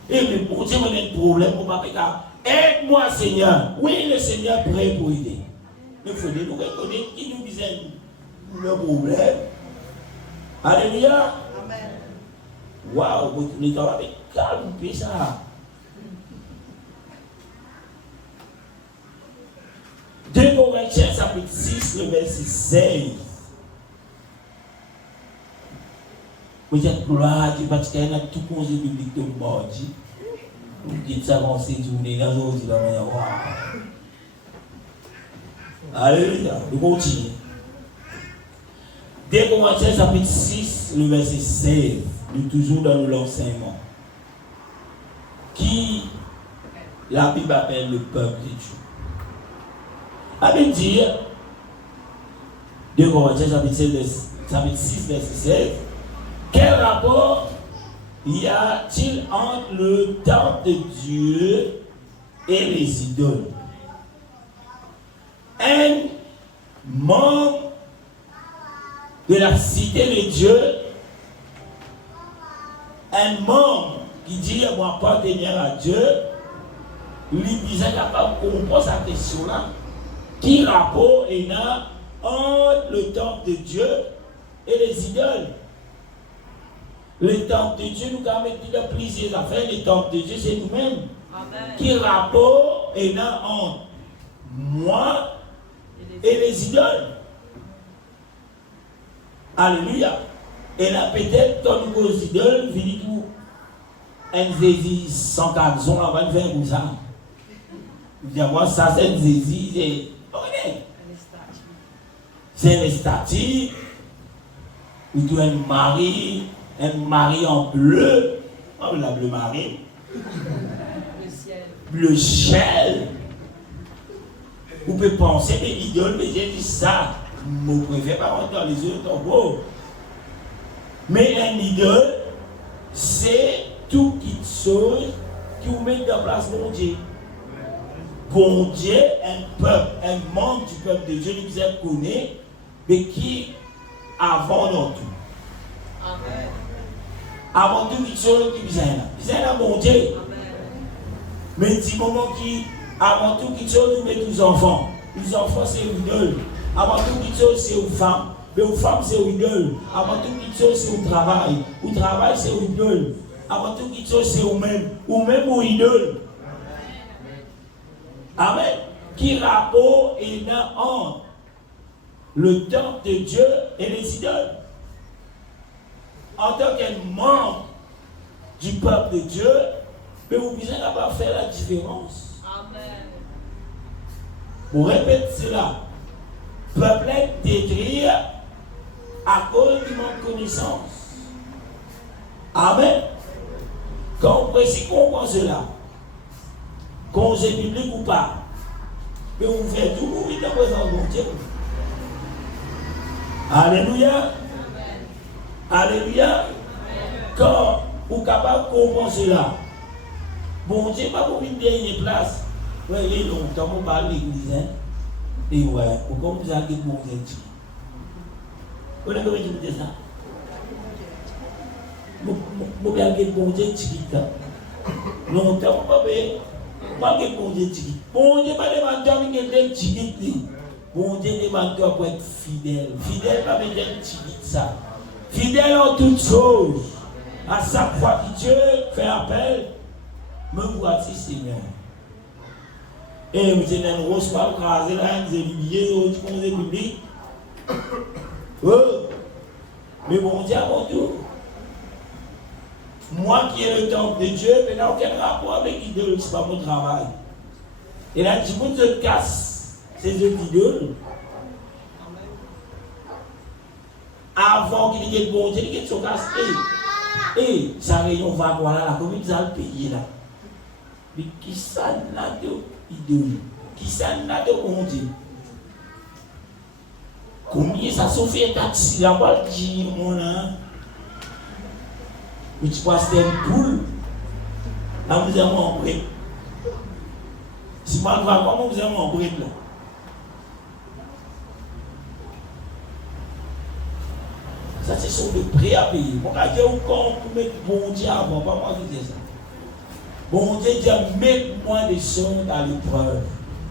Et mais pour Dieu, vous avez un problème, vous ne pouvez pas aide-moi Seigneur. Oui, le Seigneur est prêt pour aider. Mais il faut nous reconnaître qui nous disait le problème. Alléluia. Amen. Waouh, vous êtes avec calme, ça. 2 Corinthiens chapitre 6, le verset 16. Vous êtes gloire parce qu'il y a tout conseil biblique de mordi. Vous dites ça dans ces journées, dans aujourd'hui, la manière. Alléluia. Nous continuons. 2 Corinthiens chapitre 6, le verset 16. Nous toujours dans l'enseignement. Qui la Bible appelle le peuple de Dieu. La Bible dit, 2 Corinthiens chapitre 6, verset 16, quel rapport y a-t-il entre le temple de Dieu et les idoles? Un membre de la cité de Dieu, un membre qui dit moi appartenir à Dieu, lui disait capable de comprendre sa question là. Qui rapport est là entre le temple de Dieu et les idoles? Le temple de Dieu nous permet de dire plusieurs affaires. Le temple de Dieu, c'est nous-mêmes. Qui rapport est là entre moi et les idoles? Alléluia. Et là, peut-être, quand nous aux idoles, nous disons un zézi 104 ans avant de faire comme ça. Vous dites, moi, ça, c'est un zézi. C'est une statue. Vous dites un mari en bleu. Oh, la bleu marine. Bleu ciel. Vous pouvez penser que l'idole, mais j'ai dit ça. Je ne préfère pas rentrer dans les yeux de ton beau. Mais un idole, c'est tout qui chose qui vous met en place mon Dieu. Bon Dieu, un peuple, un membre du peuple de Dieu, qui vous connaît, mais qui avant tout. Amen. Avant tout, qui chose qui vous est là. Vous êtes là, bon Dieu. Mais du moment qui, avant tout, qui chose, vous mettez les enfants. Les enfants, c'est une idole. Avant tout, qui chose, c'est une femme. Mais aux femmes, c'est une idole. Avant tout, qui chose, c'est un travail. Au travail, c'est une idole. Avant tout, qui chose, c'est vous-même. Ou-même, ou idole. Amen. Qui rapport est là entre le temple de Dieu et les idoles. En tant que membre du peuple de Dieu, mais vous pouvez pas faire la différence. Amen. Vous répétez cela. Peuple est détruit à cause du manque de connaissance. Amen. Quand on comprend cela, congé biblique ou pas, mais vous faites tout pour vite en présence de Dieu. Alléluia. Alléluia. Quand vous êtes capable de comprendre cela, bon Dieu, pas pour une dernière place. Oui, il y a longtemps, on parle de l'église. Et ouais, pourquoi vous avez dit bon Dieu? Vous avez dit ça? Vous avez dit bon Dieu, longtemps, vous avez dit bon Dieu. Bon Dieu, pas demandé de mettre chiquite. Bon Dieu demande pour être fidèle. Fidèle, pas mettre chiquite ça. Fidèle en toutes choses. À chaque fois que Dieu fait appel, me voici Seigneur. Et vous êtes dans une grosse part, vous avez des billets, vous avez des publics. Mais bon Dieu, avant tout, moi qui ai le temple de Dieu, mais n'a aucun rapport avec l'idole, ce n'est pas mon travail. Et là, du coup, je casse ces idoles. Avant qu'il y ait le bon Dieu, il y ait son casse. Et ça réunion va voilà là, comment ils ont payé là. Mais qui ça n'a de idole? Qui ça n'a de bon Dieu? Combien ça s'en fait un taxi là, on va le dire, mon hein? Mais tu vois, c'est une poule. Là, vous avez mon bref. Si moi, je vais comment vous avez mon bref là? Ça, c'est sur le prêt à payer. Mon gars, il y a encore pour mettre bon Dieu avant, pas moi qui dis ça. Bon Dieu dit, mets-moi des choses à l'épreuve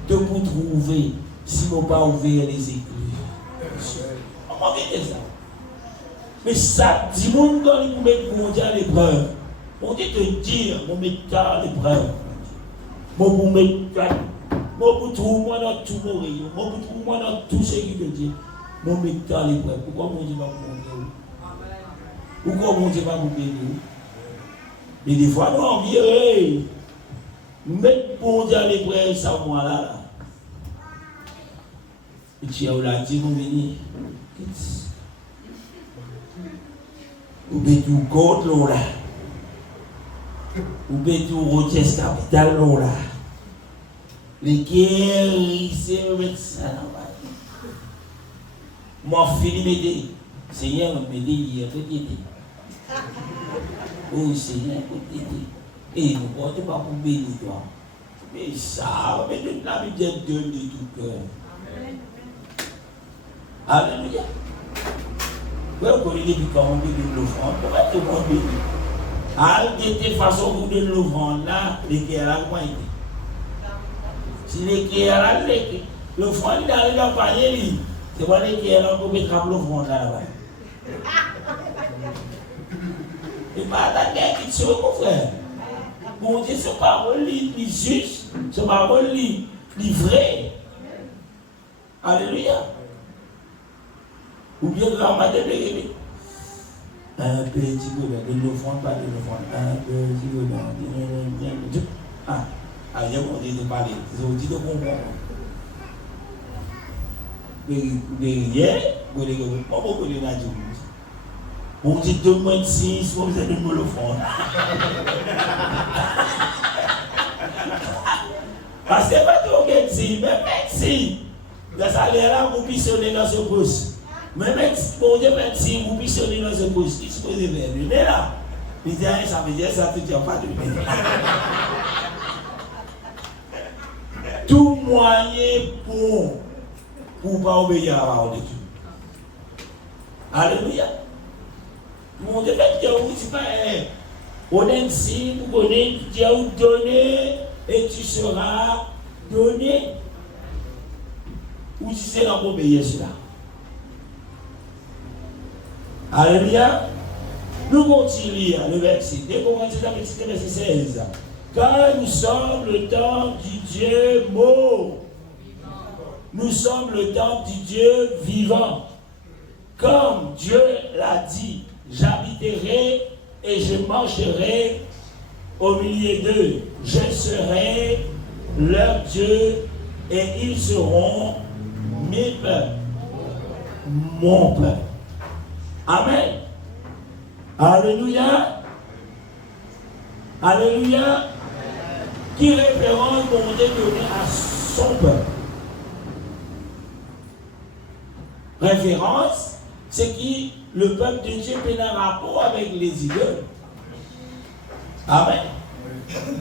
de vous trouver si vous ne pas ouvrir les églises. Comment vous dites ça? Mais ça, si vous ne mettez bon Dieu à l'épreuve, bon Dieu te dit, vous mettez à l'épreuve. Vous mettez à vous trouvez-moi dans tout mon rayon, vous trouvez-moi dans tout ce qui te dit. Vous mettez à l'épreuve. Pourquoi mon Dieu va vous bénir? Pourquoi mon Dieu va vous bénir? Mais des fois, nous envie, mettre bon Dieu à l'épreuve, ça, moi là. Et tu as dit, vous venez. Vous mettez tout contre l'eau là. Vous mettez tout Rochester Capital l'eau là. Les guerres, c'est mettre ça là. Moi, Philippe m'aider. Seigneur, m'aider hier, t'aider. Oh Seigneur, t'aider. Et nous ne pas pour bénir toi. Mais ça, mais la Bible dit donne de tout cœur. Alléluia. Vous connaissez comment on bénit l'offrande. Pourquoi tout le monde bénit? De toute façon, vous donnez l'offrande là, les guerres là, comment il dit? Si les guerres là, l'offrande, il arrive à parler. C'est pas les guerres là, on peut mettre l'offrande là-bas. Et pas la guerre qui tue, mon frère. Mon Dieu, ce parole est juste, ce parole est vrai. Alléluia. Ou bien grand matin de rêver. Un petit peu de l'offrande, pas de l'offrande. Un petit peu de ah, allez, on dit de parler. C'est aussi de comprendre. Mais hier, vous avez dit, comment vous avez dit? On dit 2 mois de 6, vous avez donné l'offrande. Parce que pas tout le monde dit, mais si, le salaire là, vous pissonnez dans ce poste. Mais bon Dieu, si vous pissonnez dans ce poste, il se pose vers lui. Mais là, Il dit, ça veut dire ça, tu ne tiens pas de lui. Tout moyen pour ne pas obéir à la parole de Dieu. Alléluia. Mon Dieu, Dieu, c'est pas on est ici, vous connaissez, Dieu vous donner et tu seras donné. Ou si c'est là pour obéir cela. Alléluia. Nous continuons le verset. Dès qu'on va dire le verset 16. Car nous sommes le temple du Dieu mort. Nous sommes le temple du Dieu vivant. Comme Dieu l'a dit, j'habiterai et je marcherai au milieu d'eux. Je serai leur Dieu et ils seront mes peuples. Mon peuple. Amen. Alléluia. Alléluia. Qui référence mon Dieu donné à son peuple. Référence, c'est qui le peuple de Dieu est en rapport avec les idoles. Amen.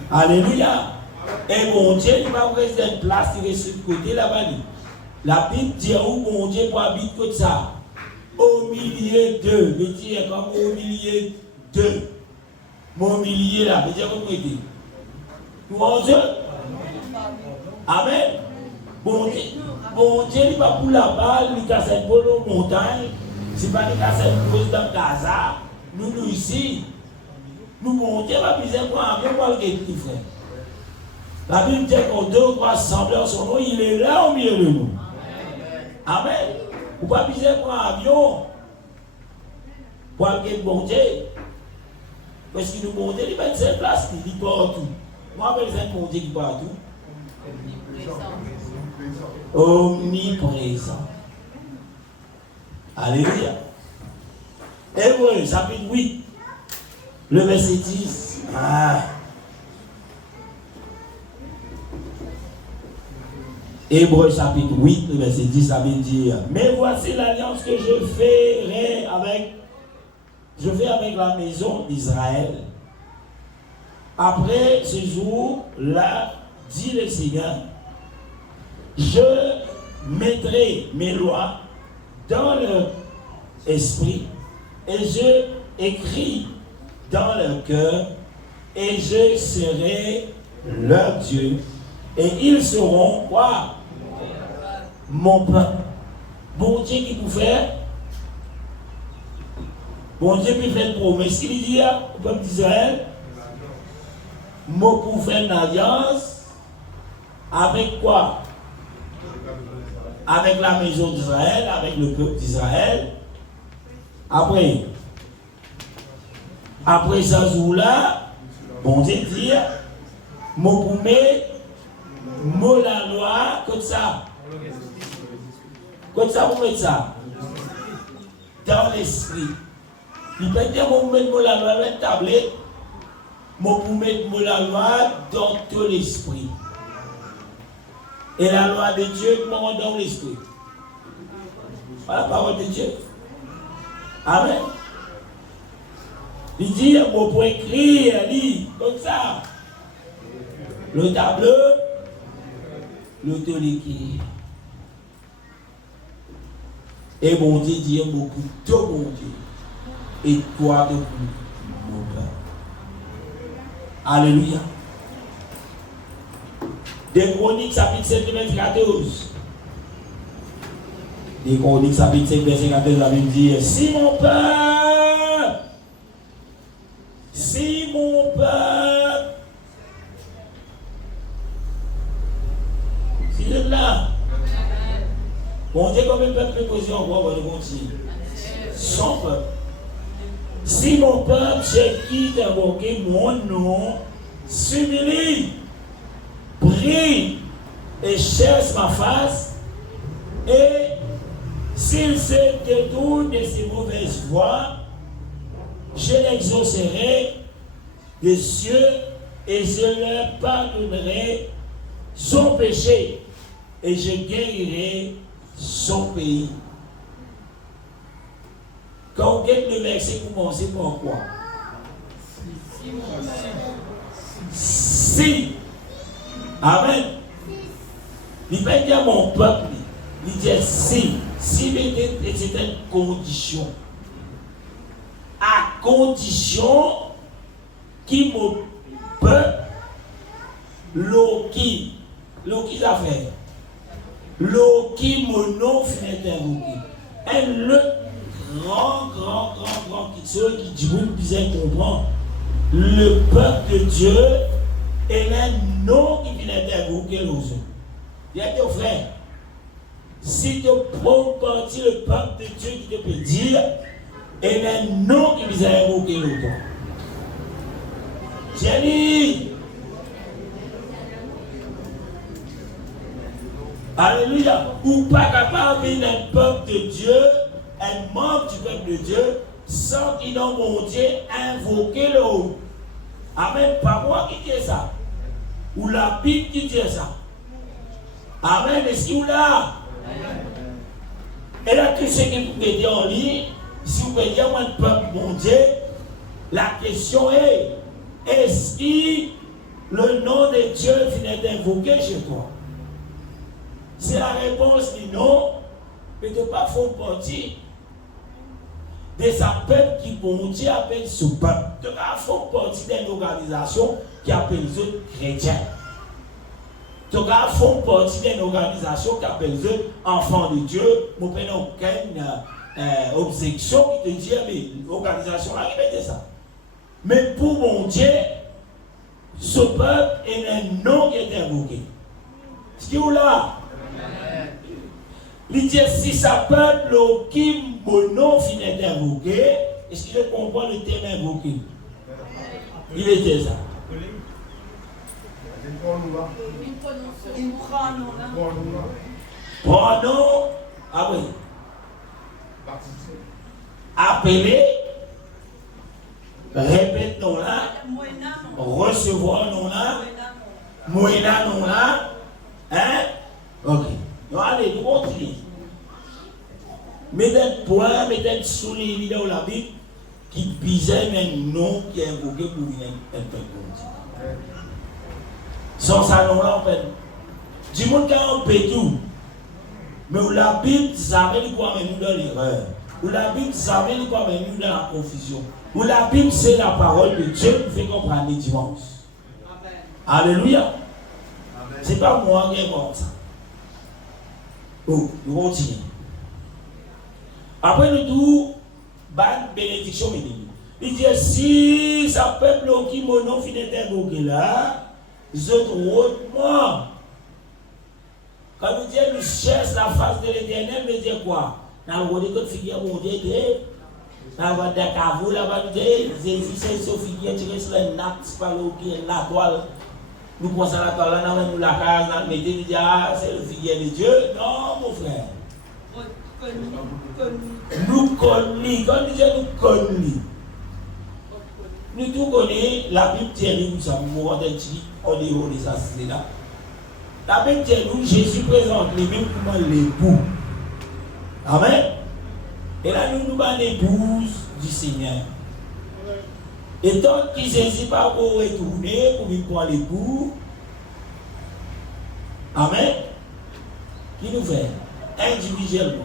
Alléluia. Et mon Dieu, il va rester une place, il est sur le côté là-bas. La Bible dit où mon Dieu pour habiter comme ça. Au milieu d'eux. Il dit comme au milieu d'eux. Mon milieu là, il dit comment il dit. Mon Dieu. Amen. Bon Dieu, il va pour la balle, il casse une boule aux montagnes. C'est pas qu'il casse une boule dans Gaza. Nous ici. Nous, mon Dieu, va piser pour un avion pour le guetter, frère. La Bible dit qu'on deux trois sembleurs son nom, il est là au milieu de nous. Amen. Vous ne pouvez pas piser pour un avion pour le guetter, bon Dieu. Parce que nous, mon Dieu, il met cette place, il dit partout. Moi, je vais mon Dieu qui partout. Omniprésent. Alléluia. Hébreux, chapitre 8, le verset 10. Hébreux, chapitre 8, le verset 10, ça veut dire: mais voici l'alliance que je fais avec la maison d'Israël. Après ce jour-là, dit le Seigneur, je mettrai mes lois dans leur esprit et je écris dans leur cœur et je serai leur Dieu et ils seront quoi? Mon peuple. Bon Dieu qui vous fait, bon Dieu qui fait une promesse, il dit au peuple d'Israël, moi pour faire une alliance avec quoi? Avec la maison d'Israël, avec le peuple d'Israël. Après ce jour-là, bon Dieu dit, moi pour mettre la loi, comme ça. Comme ça, vous mettez ça dans l'esprit. Il peut dire, vous mettez la loi dans une tablette, moi pour mettre la loi dans tout l'esprit. Et la loi de Dieu, comment dans l'esprit? Voilà la parole de Dieu. Amen. Il dit, on peut écrire, comme ça. Le tableau, l'autorité. Et mon Dieu dit, beaucoup de mon Dieu. Et toi de mon père. Alléluia. Des Chroniques, chapitre 7, verset 14. Des Chroniques, chapitre 7, verset 14, la Bible dit, si mon peuple, si vous êtes là, mon Dieu, comme un peuple posé en voie, on va continuer. Son peuple. Si mon peuple, chez qui d'invoquer mon nom, s'humilie, prie et cherche ma face, et s'il se détourne de ses mauvaises voies, je l'exaucerai des cieux et je leur pardonnerai son péché et je guérirai son pays. Quand on guette le verset, vous commencez par quoi? Si. Amen. Il ne peut pas dire mon peuple. Il dit si. Si c'était une condition. À condition qui mon peuple, l'eau qui a fait. L'eau qui mon nom finit d'invoquer. Et le grand, ceux qui disent, vous bien comprendre, le peuple de Dieu est un nom qui vient d'invoquer les autres. Il y a des frères, si tu prends parti le peuple de Dieu qui te peut dire, et un nom qui vient d'invoquer les autres. Jenny! Alléluia. Ou pas capable d'un peuple de Dieu, un membre du peuple de Dieu, sans qu'ils n'ont mon Dieu invoqué le haut. Amen. Pas moi qui dis ça. Ou la Bible qui dit ça. Amen. Est-ce qu'il y a là? Et là, tout ce que vous pouvez dire en ligne, si vous pouvez dire, moi, le peuple, mon Dieu, la question est, est-ce que le nom de Dieu vient d'invoquer chez toi? Si la réponse est non, mais ne pas faire partie de sa peuple qui, bon Dieu, appelle ce peuple. Ne pas faire partie d'une organisation qui appelle les autres chrétiens. Ne pas faire partie d'une organisation qui appelle les autres enfants de Dieu. Nous ne prenons aucune objection qui te dit, mais l'organisation a répété ça. Mais pour mon Dieu, ce peuple est un nom qui est invoqué. Ce qui est là? Il dit si sa peuple qui mon nom finit d'invoquer, est-ce que je comprends le terme invoqué? Il était ça. Pronom, ah oui. Appeler, répète non là, recevoir non là, moïna non là, hein? Ok. Non, allez, nous continuons. Mettez un point, mettez un sous les vidéos dans la Bible qui bisait un nom qui est invoqué pour venir un peu. Sans ça, non, là, on peut. Du monde qui a un peu tout. Mais la Bible, ça veut dire quoi, mais nous dans l'erreur. Ou la Bible, ça veut dire quoi, mais nous dans la confusion. Ou la Bible, c'est la parole de Dieu qui fait comprendre les dimanches. Alléluia. C'est pas moi qui ai bon ça. Oh, nous continuons. Après le tout, bonne bénédiction, il dit si ça peuple qui mon nom finit d'invoquer là, les autres moi. Quand nous disons nous cherchons la face de l'Éternel, nous disons quoi? Nous avons dit que figure mon Dieu, nous avons dit qu'à vous là-bas, nous disons Jésus, c'est ce figure tiré sur la nappe, c'est pas l'eau qui est la toile. Nous pensons à la toile, nous avons la case, nous mettons, nous disons ah, c'est le figure de Dieu. Non, mon frère. Nous connaissons, quand nous disons nous connaissons, nous tout connaissons, la Bible dit nous sommes morts au dehors des assassinats. La Bible dit nous, Jésus présente lui-même comme l'époux. Amen. Et là, nous sommes l'épouse du Seigneur. Et tant qu'il ne saisit pas pour retourner, pour venir prendre l'époux, amen, qui nous fait individuellement.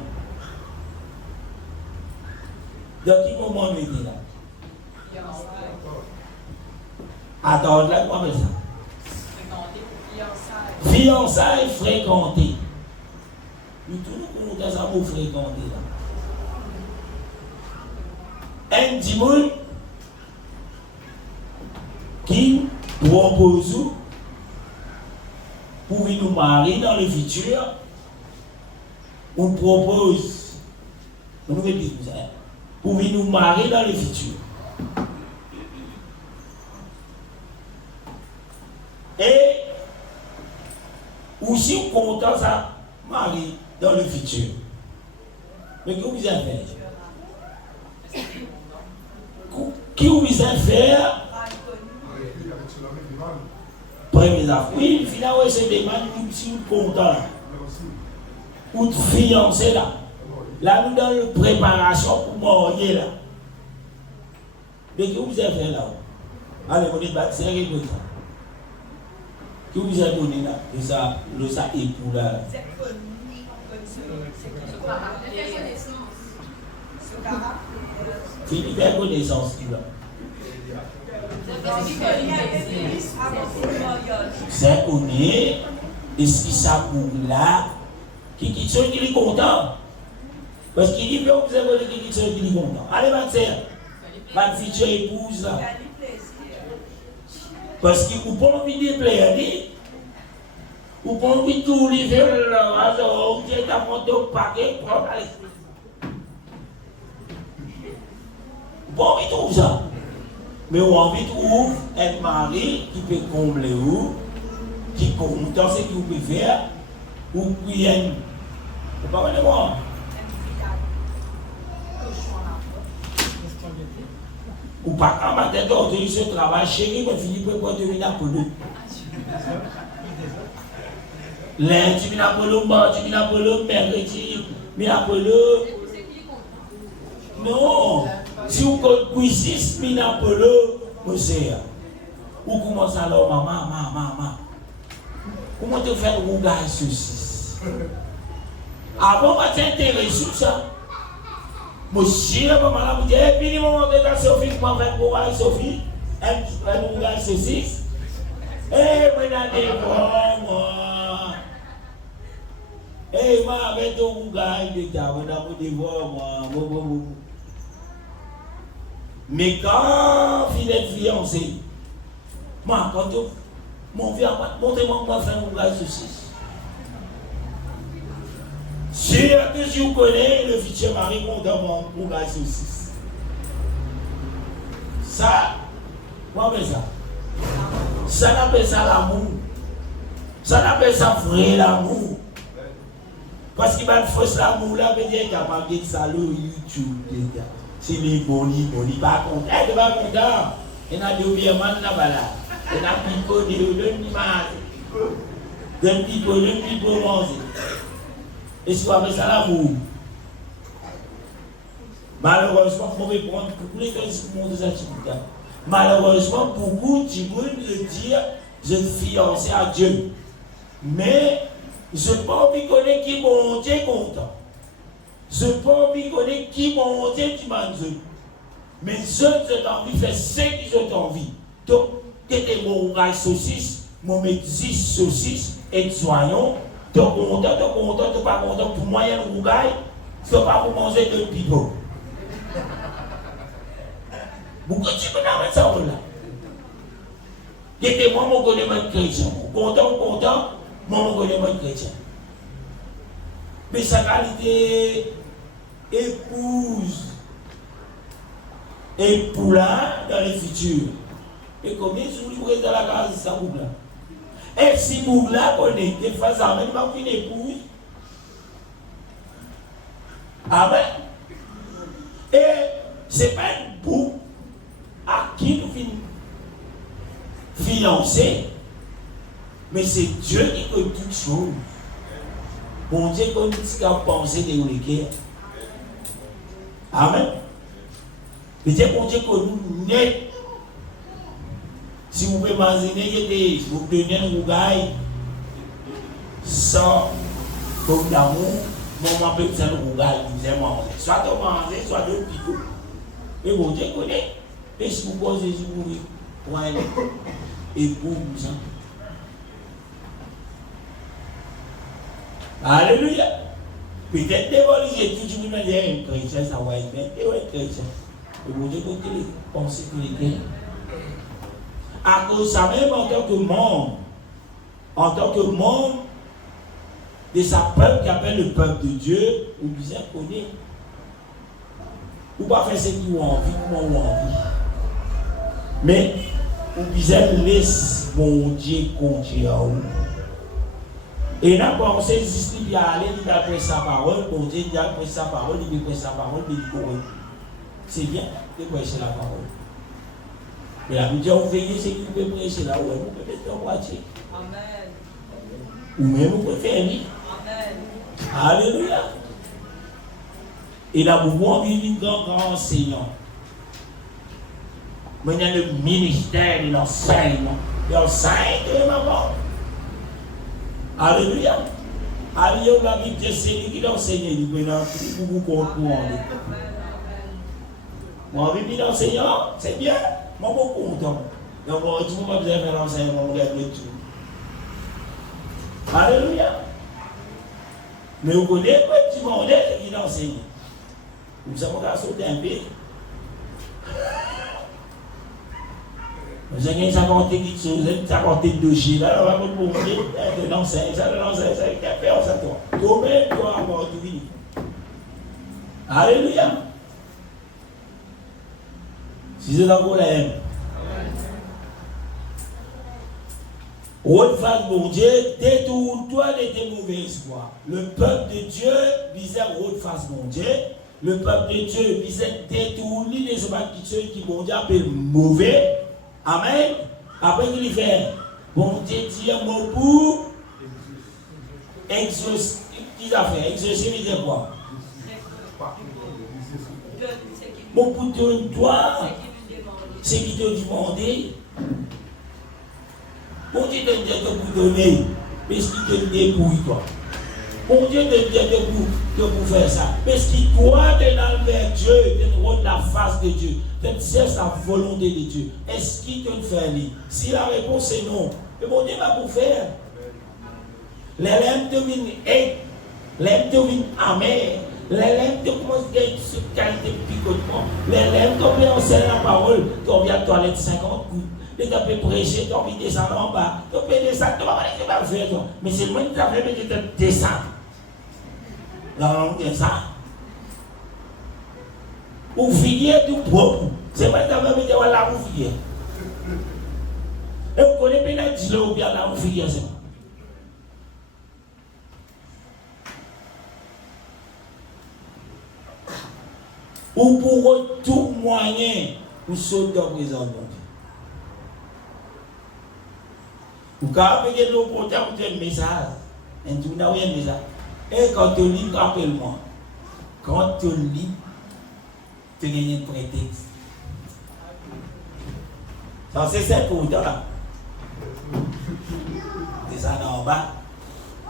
Dans quel moment nous étions là? Attends, là, comment on fait ça? Fiançailles fréquentées. Nous tournons dans un mot fréquenté là. Un dimanche qui propose pour nous marier dans le futur, on propose, on nous dit ça, pour nous marier dans le futur. Et aussi on compte ça marier dans le futur. Mais que vous allez faire? Qui vous allez faire? Premier affaire. Oui, finalement, c'est des gens qui sont contents. Ou de fiancés là. Là, nous dans la préparation pour mourir là. Mais que vous allez faire là? Allez, on est battu, c'est comme ça. Qui vous a donné là? Et ça, le ça époux là. Philippe a connaissance qui là. C'est connu. Est-ce que ça pour là? Qui sont qui est content? Parce qu'il dit, vous avez qui sont qui est content. Allez, ma future épouse là. Parce qu'il ne peut pas envie de plaire, ou pas envie de tout livrer, alors on est à monter au paquet, prendre à l'esprit. Pas envie de tout ça. Mais on a envie de trouver un mari qui peut combler où, qui compte dans ce qu'il peut faire, ou qui aime. Vous parlez de moi? Ou pas quand ma tête d'ordre ce travail chéri, mais Philippe peut devenir Apollo. Lundi, tu viens Apollo, mardi, tu viens Apollo, mercredi, tu viens Apollo. Non, si vous comptez 6 000 Apollo, monsieur, vous commencez alors, maman. Comment tu fais le gars ceci? Avant, on va t'intéresser sur ça. Monsieur, maman, là, vous dites, et puis, maman, de la Sophie, comment faire pour voir Sophie? Elle nous regarde ceci. Eh, regardez, moi. Eh, moi, avec ton gars, il est là, on a pour devoir, moi. Mais quand il est fiancé, moi, quand mon vieux, montrez-moi comment faire mon gars ceci. Si que vous connaissez le futur mari content mon gars ceci. Ça, moi, mais ça. Ça n'appelle ça l'amour. Ça n'appelle ça vrai l'amour. Parce qu'il va faire l'amour là, veut dire qu'il a pas de salaud YouTube. C'est les boni, pas content. Elle n'est pas content. Il y a des obéissants là-bas là. Il y a des people, des people manger. Et si vous avez ça l'amour. Malheureusement, il faut prendre pour les gens de cette activité. Malheureusement, beaucoup de gens me disent je suis fiancé à Dieu. Mais je n'ai pas envie de connaître qui mon Dieu est content. Je n'ai pas envie de connaître qui mon Dieu qui m'a dit. Mais je n'ai envie de faire ce que j'ai envie. Donc, c'était mon rail saucisse, mon médecin saucisse, et soyons. Tu es content, tu n'es pas content. Pour moi, il y a un rougaille, tu ne peux pas pour manger de pipeau. Pourquoi tu peux pas mettre ça là? J'étais moi, mon connaissement chrétien. Content, moi, mon connaissement chrétien. Mais sa qualité épouse, époux là, dans le futur. Et combien vous livrez dans la case, ça vous là? Et si vous là connaissez, face à même pas une épouse. Amen. Et c'est pas un bouc à qui nous fiancés, mais c'est Dieu qui connaît toutes choses. Bon Dieu connaît ce qu'a pensé de nous. Amen. Mais Dieu connaît net. Si vous pouvez imaginer, vous prenez un rougaille sans comme d'amour, mon peut faire un rougaille, vous aimez manger. Soit de manger, soit de picoler. Et bon Dieu connaît. Et si vous posez Jésus pour un époux, ça. Alléluia. Peut-être dévaliser tout le monde dire un chrétien, ça va être bien. Et ouais, chrétien. Et bon Dieu connaît, pensez que les chrétiens. À cause ça même en tant que membre de sa peuple qui appelle le peuple de Dieu, vous bien connaître. Ou pas faire ce qu'ils ont envie, comment on a envie. Mais vous bien laisse mon Dieu conduire à vous. Et là, quand on sait juste qu'il y a allé, il a pris sa parole, mon Dieu, il a pris sa parole, il a pris sa parole, il dit c'est bien de prêcher la parole. Mais la Bible dit, on veille, c'est qu'il peut prêcher là, ouais, vous pouvez mettre en moitié. Amen. Ou même vous pouvez faire lui. Amen. Alléluia. Et là, vous voyez un grand enseignant. il y a le ministère de l'enseignement. L'enseigne de maman. Alléluia. Alléluia, la Bible dit c'est lui qui l'enseigne. Il peut l'enseigner pour vous comprendre. Moi, Bible l'enseignant, c'est bien. Moi, beaucoup content. Donc, on dit, moi, je vais faire l'enseignement, on regarde le tout. Alléluia. Mais vous connaissez quoi, tu m'en dis qui l'enseigne. Vous savez qu'on a sauté un peu. Vous avez 50 quelque chose, 50 dossiers, là, on va vous montrer, de l'enseigne, ça, qui a fait ça, toi. Toi-même, toi, avoir tout fini. Alléluia. Si c'est dans la haine. Haute face, mon Dieu, détourne-toi de tes mauvais espoirs. Le peuple de Dieu visait haute face, mon Dieu. Le peuple de Dieu visait détourner les ceux qui, mon Dieu, appelle mauvais. Amen. Après qu'il fait, bon Dieu dit un mot pour exaucer. Qu'est-ce qu'il a fait? Exaucer, il dit quoi? Bon pour donne-toi ce qui te demandé. Bon Dieu te dit pour donner, mais ce qui te débrouille toi. Bon Dieu te dit pour faire ça. Mais ce qui doit te aller vers Dieu, de rendre la face de Dieu, de faire sa volonté de Dieu. Est-ce qu'il te le fait lui? Si la réponse est non, mais bon Dieu va pour faire. Les lèvres deviennent les deviennent amères. Les lèvres te commencent à être ce qualité de picotement. Les lèvres te viennent enseigner la parole, tu viens à la toilette 50 coups. Tu peux prêcher, tu peux descendre en bas. Tu peux descendre, tu vas faire toi. Mais c'est le moins que tu as fait, mais tu te descends. Là, on dit ça. Ouvrier tout propre. C'est moi qui t'avais mis devant la ouvrière. Et vous connaissez bien dit ou bien la ouvrière, c'est moi. Ou pour tout moyen pour sauter en présence de Dieu. Vous avez l'eau pour un message. Et tu n'as rien de ça. Et quand tu lis, rappelle-moi. Quand tu lis, tu gagnes un prétexte. Ça, c'est ça pour toi. C'est ça en bas.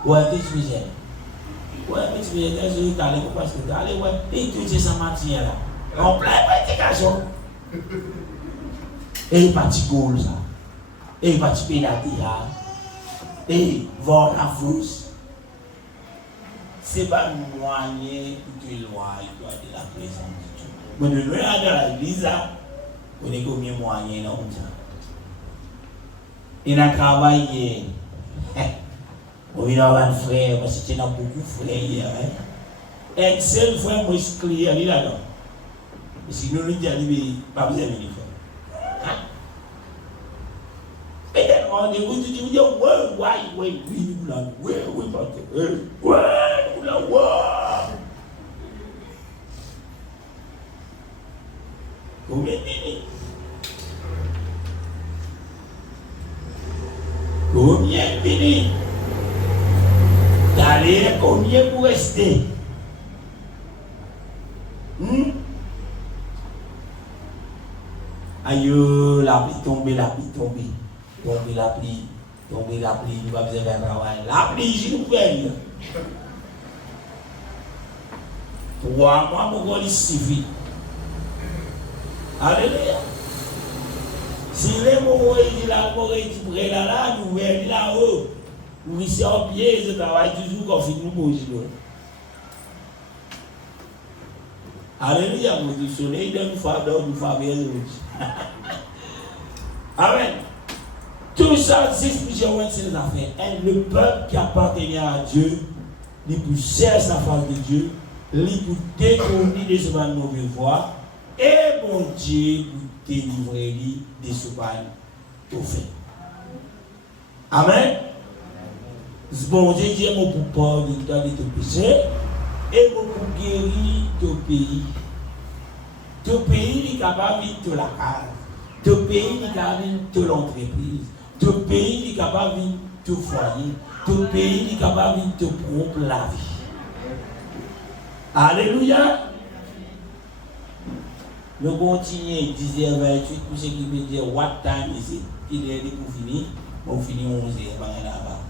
Ouais, qu'est-ce que j'ai? Ouais, qu'est-ce que j'ai? Je vais aller parce que tu allez, ouais. Et tu sais, ça matière là. En plein prédication. Et il parti goal ça. Et il parti pénalité. Et voir la force. C'est pas un moyen pour te éloigner de la présence de Dieu. Mais de loin dans l'église, on est combien de moyens dans ça? Il a travaillé. On vient avoir un frère, parce qu'il y a beaucoup de frères hier. Un seul frère, moi, je suis clair, il est là-dedans. Et si nous lui disons, pas besoin de venir faire. Et on dit, vous dites, oui, combien de minutes? Combien de minutes? D'aller, combien pour rester? Aïe, la pluie tombe, la pluie tombe. Tombe la pluie, nous va besoin faire travail. La pluie, j'y nous fait. 3 mois pour qu'on y suffit. Alléluia. Si les mots disent là, nous verrons là-haut. Nous ici en pied, je travaille toujours comme si nous bougeons. Alléluia, mon Dieu, soleil d'une fois, d'une fois, bien Amen. Tout ça, c'est plusieurs affaires. Et le peuple qui appartenait à Dieu, il peut chercher sa face de Dieu, il peut détourner des souvenirs de mauvaises voies, et mon Dieu peut délivrer des souvenirs tout fait. Amen. Bon Dieu dit mon pour pardonner tes péchés et mon pour guérir ton pays. Ton pays est capable de la case. Ton pays est capable de l'entreprise. Ton pays est capable de foyer. Ton pays est capable de propre la vie. Alléluia. Nous continuons 10h28 pour ce qui veut dire what time is it? Il est pour finir. On finit 11h là-bas.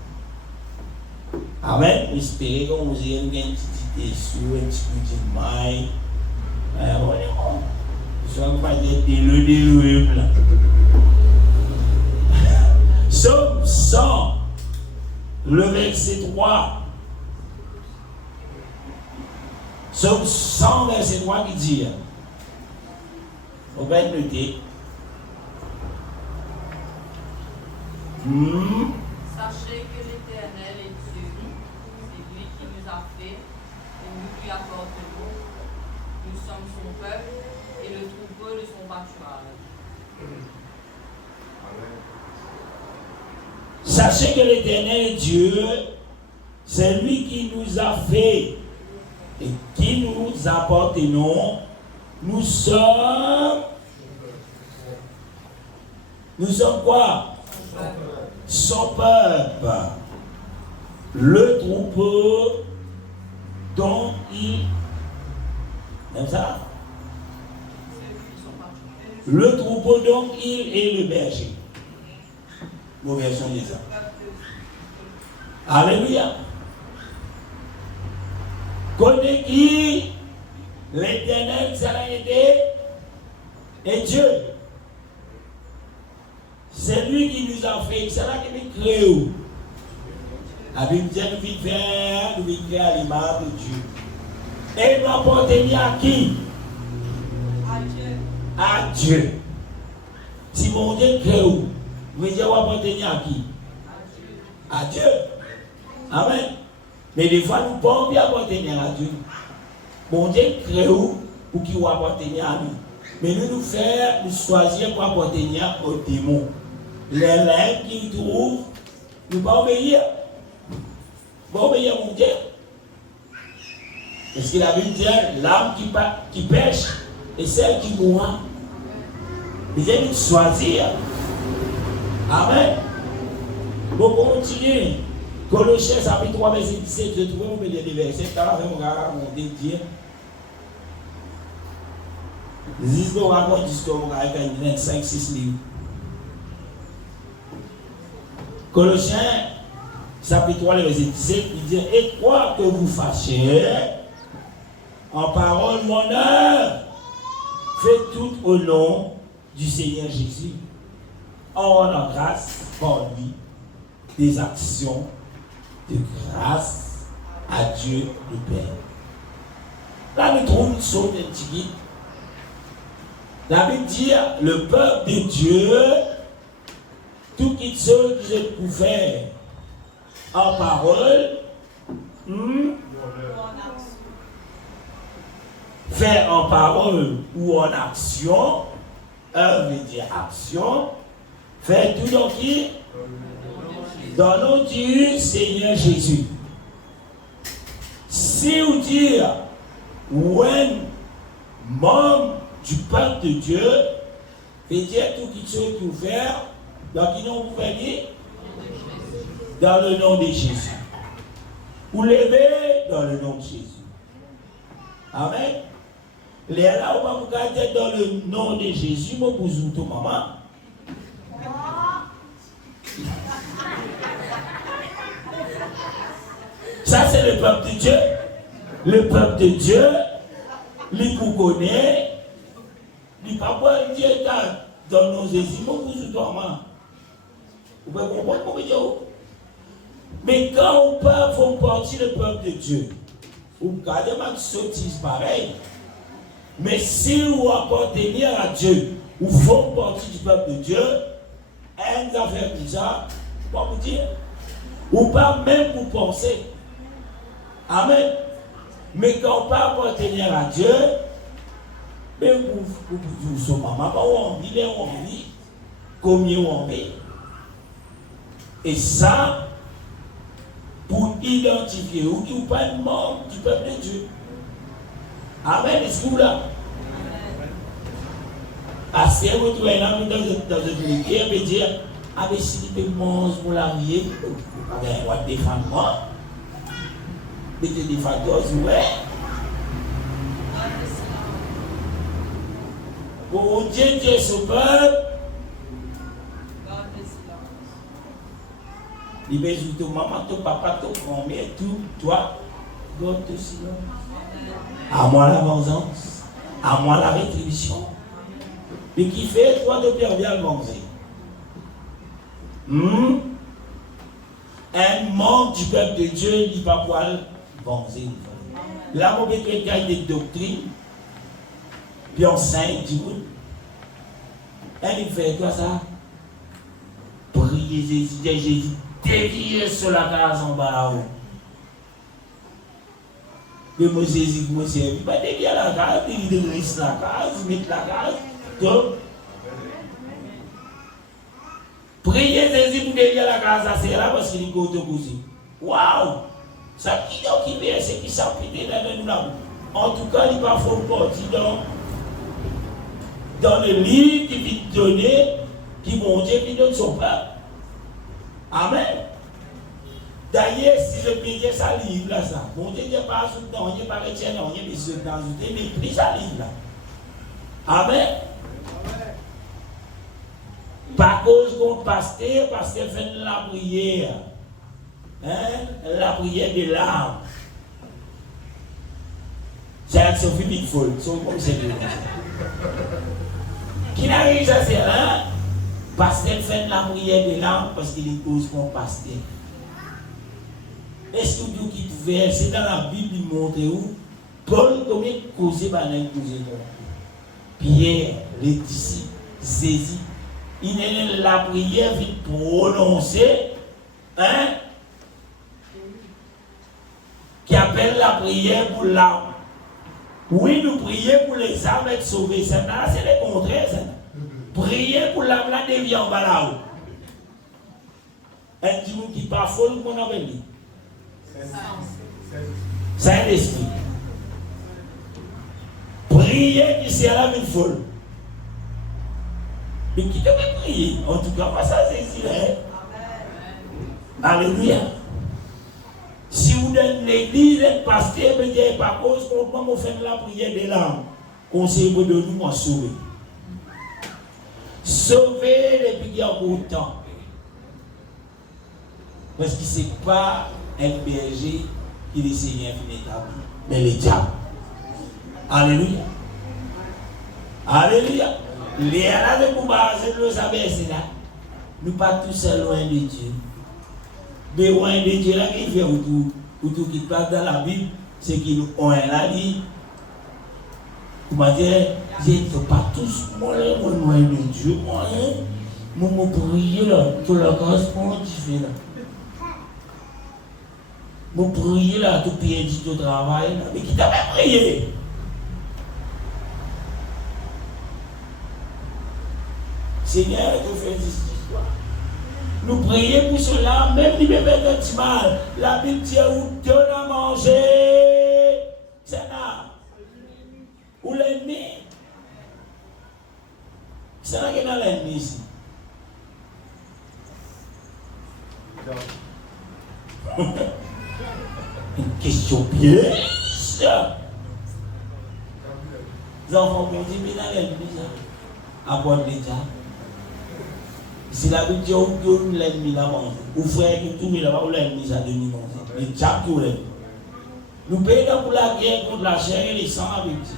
Amen. J'espère qu'on vous ait une petite idée sur un petit peu de maille. Je ne vais pas dire là. Somme 100, le verset 3. Somme 100, verset 3 qui dit. On va noter. Sachez que l'Éternel est Dieu, c'est lui qui nous a fait et nous lui apportons. Nous sommes son peuple et le troupeau de son pâturage. Sachez que l'Éternel est Dieu, c'est lui qui nous a fait et qui nous appartenons. Nous sommes quoi? Son peuple. Le troupeau dont il... Comme ça? Le troupeau dont il est le berger. Mauvaise version de ça. Alléluia. Connais qui? L'Éternel, ça a été, et Dieu. C'est lui qui nous a fait, c'est là qui nous crée. La Bible dit nous vivons faire, nous vivons faire à l'image de Dieu. Et nous appartenons à qui? À Dieu. À Dieu. Si mon Dieu crée, vous appartenez à qui? À Dieu. Amen. Mais des fois, nous ne pouvons pas appartenir à Dieu. Bon Dieu crée pour qu'il appartienne à nous. Mais nous faisons, nous choisir pour appartenir aux démons. Les lèvres qui nous trouvent, nous ne pouvons pas obéir. Nous pouvons obéir à mon Dieu. Parce que la Bible dit, l'âme qui pêche et celle qui mourra. Nous devons choisir. Amen. Bon, continuer. Colossiens chapitre 3, verset 17, je trouve au milieu des versets, quand la femme regarde mon dire. Les histoires racontent l'histoire de 5-6 livres. Colossiens chapitre 3, verset 17, il dit, et quoi que vous fassiez, en parole, mon œuvre, faites tout au nom du Seigneur Jésus, en rendant grâce par lui des actions de grâce à Dieu le Père. Là, nous trouvons une chose antique. La Bible dit, le peuple de Dieu, tout qui chose que je peux faire en parole, faire en parole ou en action, œuvre veut dire action, faire tout dans qui? Dans le nom du Seigneur Jésus. Si vous dites, when membre du peuple de Dieu, veut dire tout quelque chose que vous faites, dans qui nom vous faites? Dans le nom de Jésus. Vous levez dans le nom de Jésus. Amen. Les là, on va vous garder dans le nom de Jésus, mon bousou, tout maman. Ça, c'est le peuple de Dieu. Le peuple de Dieu, il vous connaît. Il ne pas voir Dieu dans nos esprits. Vous pouvez comprendre comment dire. Mais quand on parle, faut partir du peuple de Dieu. Vous gardez ma sottise pareil. Mais si vous appartenez à Dieu, vous faites partie du peuple de Dieu, une affaire comme ça, pas vous dire. Ou pas même vous penser. Amen. Mais quand on peut appartenir à Dieu, mais vous sommes maman, on vit, combien on vit. Et ça, pour identifier ou qui n'est pas un membre du peuple de Dieu. Amen. Est-ce que vous là? Assez, vous trouvez là dans une prière, et dire, ah, mais si tu peux manger pour la vie, on va défendre moi. Mais tu défends toi, ouais. Pour Dieu qui est ce peuple, il veut dire ton maman, ton papa, ton grand-mère, tout, toi, garde le silence. À moi la vengeance, à moi la rétribution. Et qui fait, toi, de perdre à le venger. Un membre du peuple de Dieu, il va pouvoir venger. Là, on peut quelqu'un des doctrines, puis enseigne, du coup. Et il fait quoi ça? Priez Jésus, déviez sur la case en bas là-haut. Mais moi, Jésus, moi, c'est il va dévier la case, il dresse la case, il met la case. Donc, priez Jésus pour dévier la case, c'est là parce qu'il est côté cousin. Waouh! Ça qui est occupé, c'est qui s'applique dans nous là. En tout cas, il va faut partir dans le livre qui vient donner, qui mon Dieu qui donne son peuple. Amen. D'ailleurs, si je payais ça livre là, ça, mon Dieu n'est pas soutenant, il n'est pas chrétien, on n'est pas soutenant, mais pris ça livre là. Amen. Par cause qu'on pasteur, parce qu'elle fait la prière. La prière de l'âme. C'est la Sophie Big Fold, c'est comme c'est de qui n'arrive ça, c'est là, parce qu'elle fait la prière de l'âme, parce qu'il est cause qu'on pasteur. Est-ce que vous qui pouvez, c'est dans la Bible, il montre où Paul, combien de causes par les causes Pierre, les disciples, saisis. Il est la prière vite prononcée, qui appelle la prière pour l'âme. Oui, nous prions pour les âmes être sauvées. C'est le contraire. Prier pour l'âme, la dévie en bas là-haut. Un petit monde qui n'est pas folle, qu'on appelle lui. Saint-Esprit. Prier qui sert la vie folle. Mais qui devait prier? En tout cas, pas ça, c'est ici. Alléluia. Si vous êtes l'église, êtes pasteur, mais il pas cause qu'on peut faire la prière de l'âme. Conseil de nous en sauver. Sauver depuis qu'il y a beaucoup de temps. Parce que ce n'est pas un berger qui est le Seigneur véritable, mais le diable. Alléluia. Alléluia. Les là de Bouba, c'est le savoir, c'est là. Nous pas tous loin de Dieu. Mais loin de Dieu, là, qui fait autour qui passe dans la Bible, c'est qu'ils ont un là dit. Comment dire, je ne suis pas tous loin de Dieu. Moi, je prie là, tout la grâce pour Dieu là. Je prie là, tout pied dit tout travail là. Mais qui t'a même prié? Seigneur, tu fais justice. Nous prions pour cela, même si nous faisons petit mal. La Bible dit où donne à manger. C'est là. Ou l'ennemi. C'est là qu'il y a l'ennemi ici. Une question piège. Les enfants me disent, mais là l'ennemi, ça. À bon l'état. Si la Bible dit que l'ennemi l'a mangé, ou frère qui tout là-bas, ou l'ennemi ça demi mangé. Le diable qui l'ennemi. Nous payons pour la guerre contre la chair et les sangs avec Dieu.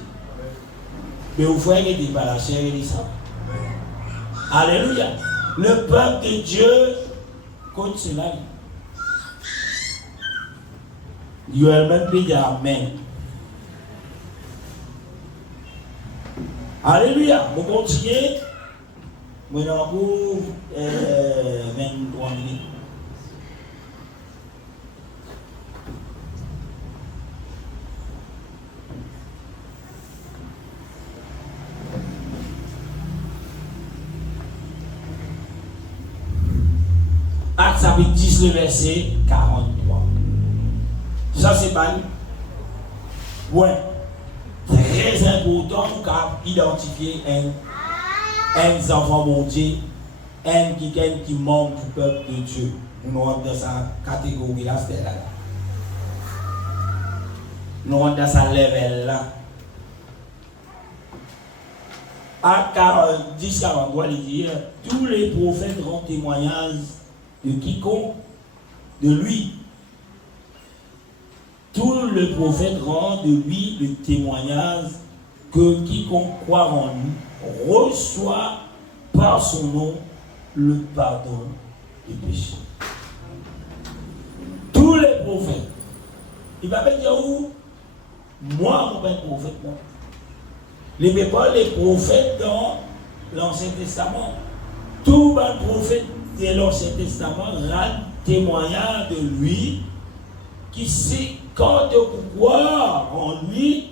Mais vous frère qui dit pas la chair et les sangs. Alléluia. Le peuple de Dieu contre cela. Il a même dit Amen. Alléluia. Vous continuez. Maintenant, pour 23 minutes. Acte chapitre 10, le verset 43. Ça, c'est pas ouais, très important pour identifier un enfant bon Dieu, un qui membre du peuple de Dieu. Nous rentrons dans sa catégorie là, c'est là. Nous rentrons dans sa level là. À 10-43, il dit, tous les prophètes rendent témoignage de quiconque, de lui. Tous les prophètes rendent de lui le témoignage que quiconque croit en lui reçoit par son nom le pardon des péchés. Tous les prophètes. Il va pas dire où? Moi, mon père prophète, non. Les prophètes dans l'Ancien Testament. Tous les prophètes de l'Ancien Testament rendent témoignage de lui, qui sait quand tu peux croire en lui,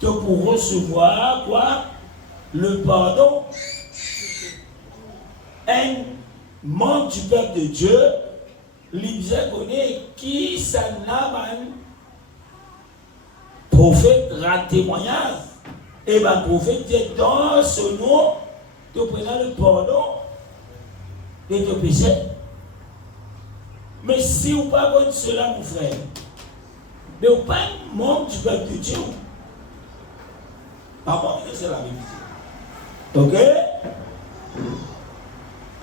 tu peux recevoir quoi? Le pardon. Un membre du peuple de Dieu, l'Ibsa connaît qui s'en a prophète rend témoignage. Et le prophète dit dans ce nom, tu prends le pardon de tes péchés. Mais si vous ne pas comme cela, mon frère, mais vous pas membre du peuple de Dieu. Par contre, c'est la même chose. Ok?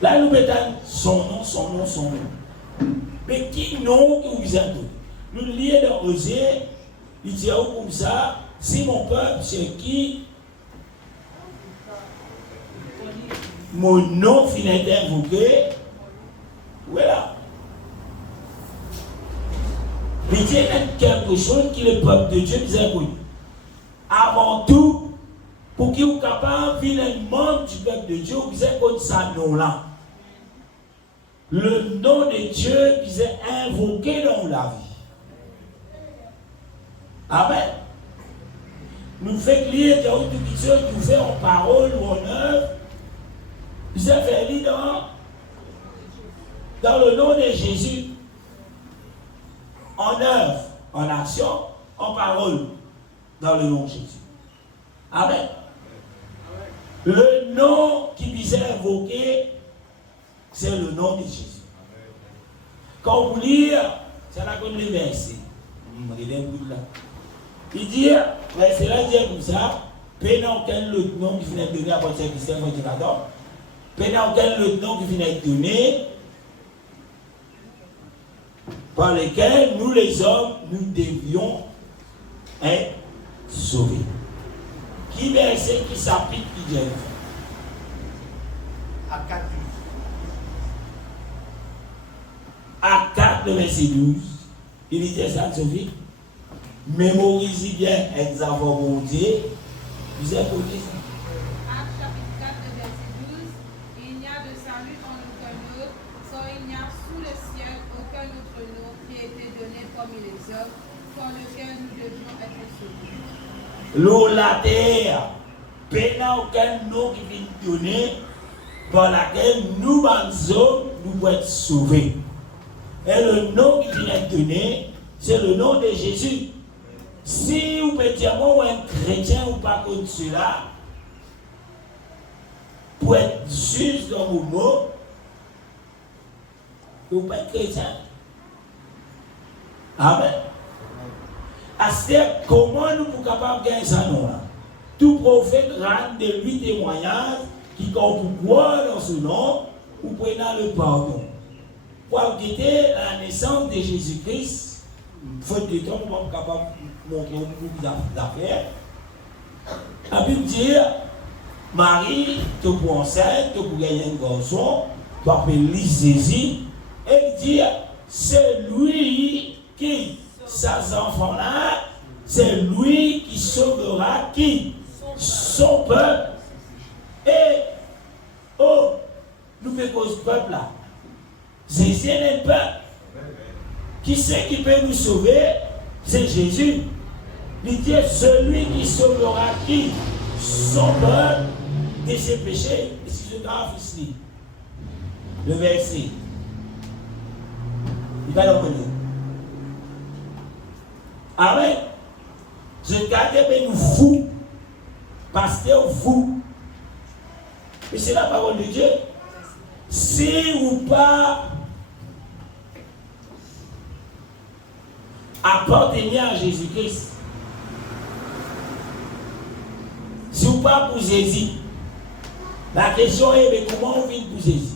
Là, nous mettons son nom. Mais qui nom que vous êtes? Nous lisons dans Osée, il dit comme ça, si mon peuple, c'est qui mon nom finit d'invoquer, voilà. Il dit quelque chose qui le peuple de Dieu disait oui. Avant tout, pour qu'il soit capable de venir un membre du peuple de Dieu, vous êtes comme ça nom-là. Le nom de Dieu qui est invoqué dans la vie. Amen. Nous faisons lire tout ce que nous faisons en parole ou en œuvre. Vous avez fait lire dans le nom de Jésus. En œuvre, en action, en parole, dans le nom de Jésus. Amen. Le nom qui visait à invoquer, c'est le nom de Jésus. Quand vous lisez, c'est là comme les versets. Il dit, c'est là dit comme ça, pénant aucun autre nom qui venait de donner à votre serviteur, votre cadre, pénant aucun autre nom qui venait de donner, par lesquels nous les hommes, nous devions être sauvés. Qui verset, qui s'applique, qui vient. À 4, le verset 12, il dit ça, Sophie. Mémorisez bien, examen mon Dieu. Vous êtes pour ça. Acte chapitre 4, verset 12. Il n'y a de salut en aucun autre, sans il n'y a sous le ciel aucun autre nom qui ait été donné parmi les hommes, par lequel nous devions être sauvés. L'eau, la terre, pénal aucun nom qui vient donner, par laquelle nous, les hommes, nous pouvons être sauvés. Et le nom qui vient être donné, c'est le nom de Jésus. Si vous pouvez dire, moi, un chrétien ou pas comme cela, pour être juste dans vos mots, vous pouvez être chrétien. Amen. C'est comment nous sommes capables de gagner ça, nous là? Tout prophète rend de lui témoignage qui, quand vous croyez dans ce nom, vous prenez le pardon. Pour guetter la naissance de Jésus-Christ, faute de temps, nous sommes capables de montrer beaucoup d'affaires. La Bible dit, Marie, tu es enceinte, tu peux gagner un garçon, tu appelles Jésus, et il dit, c'est lui qui, ces enfants-là, c'est lui qui sauvera qui? Son peuple. Et, oh, nous faisons ce peuple-là. Jésus est le peuple. Qui c'est qui peut nous sauver? C'est Jésus. Il dit, celui qui sauvera qui? Son peuple de ses péchés. Et si je grave ici, le verset, il va le revenir. Amen. Je garde nous fous. Pasteur fou. Mais c'est la parole de Dieu. Si ou pas appartenir à Jésus-Christ, si ou pas pour Jésus, La question est, mais comment on vit pour Jésus?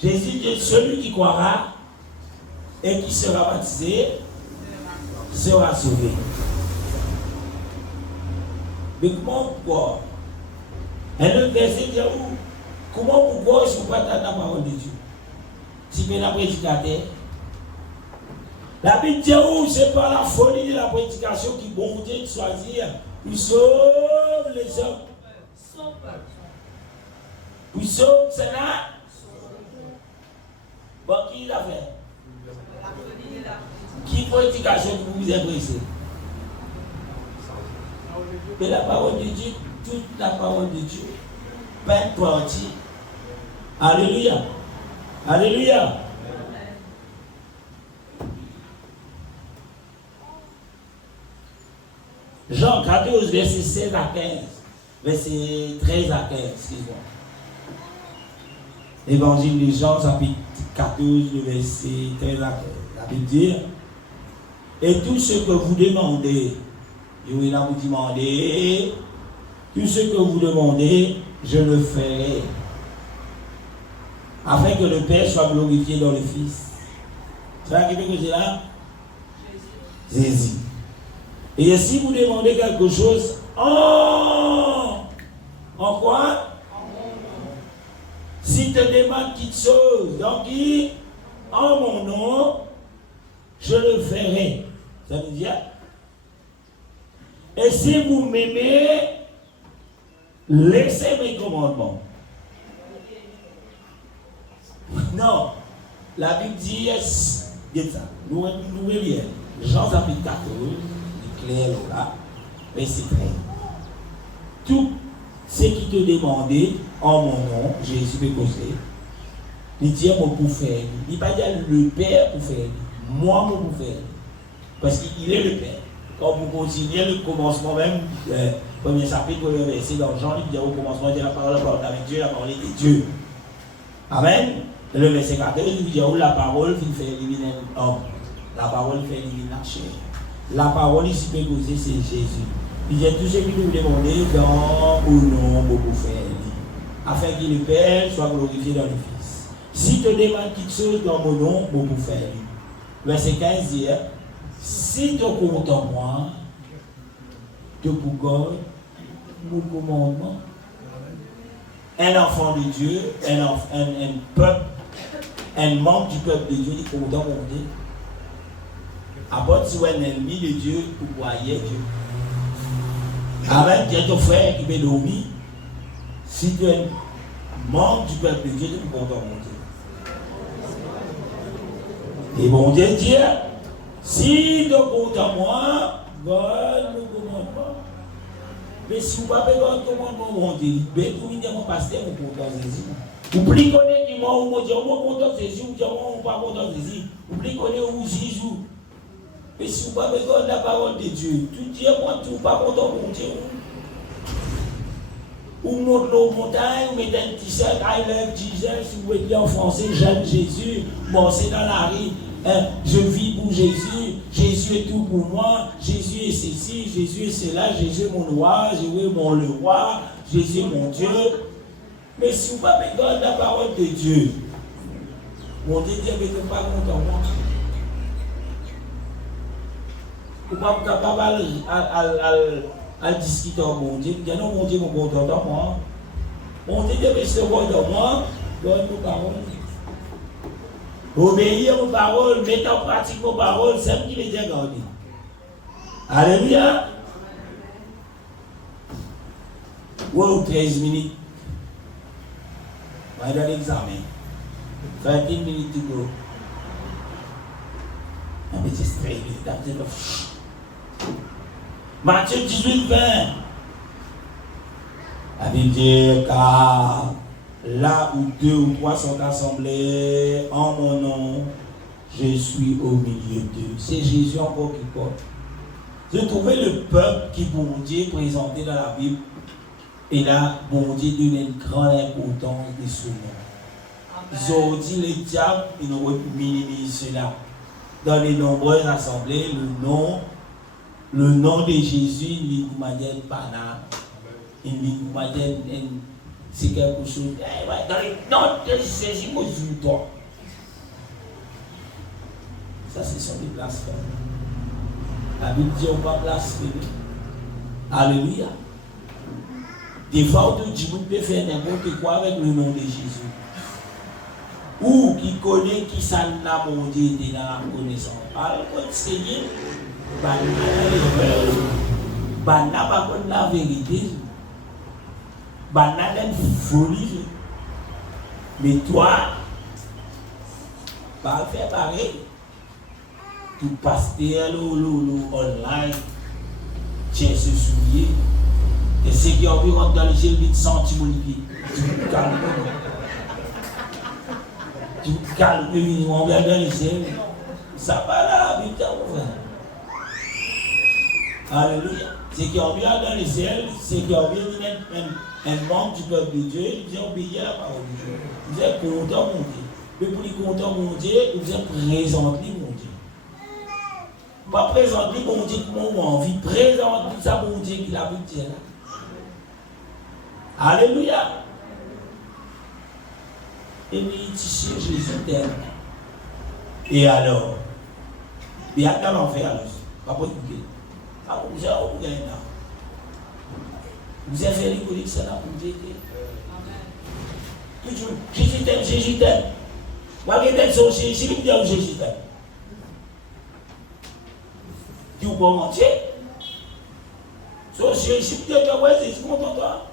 Jésus dit, celui qui croira et qui sera baptisé sera sauvé. Mais comment pourquoi? Un autre verset dit où? Comment pourquoi je ne peux pas entendre la parole de Dieu? Si tu es la prédicateur. La Bible dit où c'est par la folie de la prédication qui bon Dieu choisir pour sauver les hommes. Pour sauver c'est là. Bon, qui l'a fait? Qui prédication que vous appréciez? Mais la parole de Dieu, toute la parole de Dieu, pas une partie. Alléluia. Alléluia. Jean 14, verset 16 à 15. Verset 13 à 15, excusez-moi. Évangile de Jean, chapitre 14, verset 13 à 15. La Bible dit, et tout ce que vous demandez, et oui, là vous demandez, tout ce que vous demandez, je le ferai, afin que le Père soit glorifié dans le Fils. C'est ça qui fait que c'est là? Jésus. Et si vous demandez quelque chose, en quoi? Si tu demandes quelque chose, donc en mon nom, je le ferai. Ça veut dire, et si vous m'aimez, laissez mes commandements. Non, la Bible dit, dites ça, nous bien. Jean chapitre 14, clair là, mais c'est clair. Tout ce qui te demandait en mon nom, Jésus peut causer. Il dit moi pour faire. Il ne pas dire le Père pour faire. Moi pour faire. Parce qu'il est le Père. Quand vous continuez le commencement même, premier chapitre, le verset dans Jean, il dit au commencement, il dit la parole avec Dieu, la parole était Dieu. Amen. Le verset 14, il dit la parole qui fait éliminer l'homme. La parole fait éliminer la chair. La parole ici peut causer, c'est Jésus. Il dit tout ce que nous demandons dans mon nom, beaucoup faire. Afin que le Père soit glorifié dans le Fils. Si tu demandes quelque chose dans mon nom, beaucoup faire. Verset 15 dit, si tu comptes en moi, tu gardes mon commandement. Un enfant de Dieu, un peuple, un membre du peuple de Dieu, il compte en mon Dieu. Après, tu es un ennemi de Dieu, vous croyez Dieu. Avec ton frère qui peut dormir, si tu es membre du peuple de Dieu, tu peux compter mon Dieu. Et mon Dieu dit, si tu comptes en moi, garde le commandement. Mais si vous ne pouvez pas garder le commandement, mon Dieu, vous pouvez dire mon pasteur, vous comptez en Jésus. Vous pouvez connaître qui m'a dit, vous comptez en Jésus, vous dites, vous ne pas compter en Jésus. Vous pouvez connaître où Jésus. Mais si vous ne pouvez pas garder la parole de Dieu, tout Dieu, moi, tu ne pas compter mon Dieu. Ou monte nos montagnes, ou mettez un t-shirt, I love Jesus, ou mettez en français, j'aime Jésus, bon, c'est dans la rue. Je vis pour Jésus, Jésus est tout pour moi, Jésus est ceci, Jésus est cela, Jésus est mon roi, Jésus est mon le roi, Jésus est mon Dieu. Mais si vous ne pouvez pas garder la parole de Dieu, mon Dieu dit, mais ne pas compte en moi. Vous ne pouvez pas capable à discuter en mon Dieu, il dit non, mon Dieu, mon compte en moi. Mon Dieu dit, mais je te vois dans moi, donne nos paroles. Obéir aux paroles, mettre en pratique vos paroles, c'est ce qui les a gardés. Alléluia. Wow, 13 minutes. On va dans l'examen. 13 minutes to go. Mais c'est 13 minutes, that's enough. Matthieu 18, 20. La Bible dit, car là où 2 ou 3 sont assemblés en mon nom, je suis au milieu d'eux. C'est Jésus encore qui parle. Je trouvais le peuple qui, bon Dieu, présenté dans la Bible. Et là, bon Dieu donne une grande importance de ce nom. Ils ont dit, les diables, ils n'ont pas minimisé cela. Dans les nombreuses assemblées, le nom de Jésus, il dit de manière banale. Il dit de manière c'est quelque chose. Dans les notes de Jésus, moi je toi. Ça, ce sont des blasphèmes. La Bible dit on va blasphémer. Alléluia. Des fois, on te dit qu'on peut faire n'importe quoi avec le nom de Jésus. Ou qui connaît qui s'en a monté dans la connaissance. Alors, quand Seigneur, Bana pas la vérité. Bana une folie. Mais toi, pas faire pareil. Tout pasteur online, tiens ce soulier. Et ceux qui ont envie de rentrer dans les ciels, 8 centimes de pied. Tu calmes. Tu calmes, on va dans les ciels. Ça va là, vite, on va. Alléluia. Ceux qui ont envie dans les ciels, ceux qui ont envie un membre du peuple de Dieu, ils ont obéi à la parole de Dieu. Vous êtes content, mon Dieu. Mais pour les contents, mon Dieu, vous êtes présents, mon Dieu. Pas présenter mon Dieu qui m'a envie, présenter ça mon Dieu qui l'a vu. Alléluia. Et puis, ici, Jésus t'aime. Et alors, il y a qu'à l'enfer, alors. Pas pour écouter. Ah, vous avez où vous êtes là? Vous avez fait rigoler que ça là pour vous aider. Toujours, Jésus t'aime, Jésus t'aime. Moi, je vais son Jésus, je vais Jésus t'aime. Tu peux mentir. So, Jésus te dit, ouais, Jésus contre toi.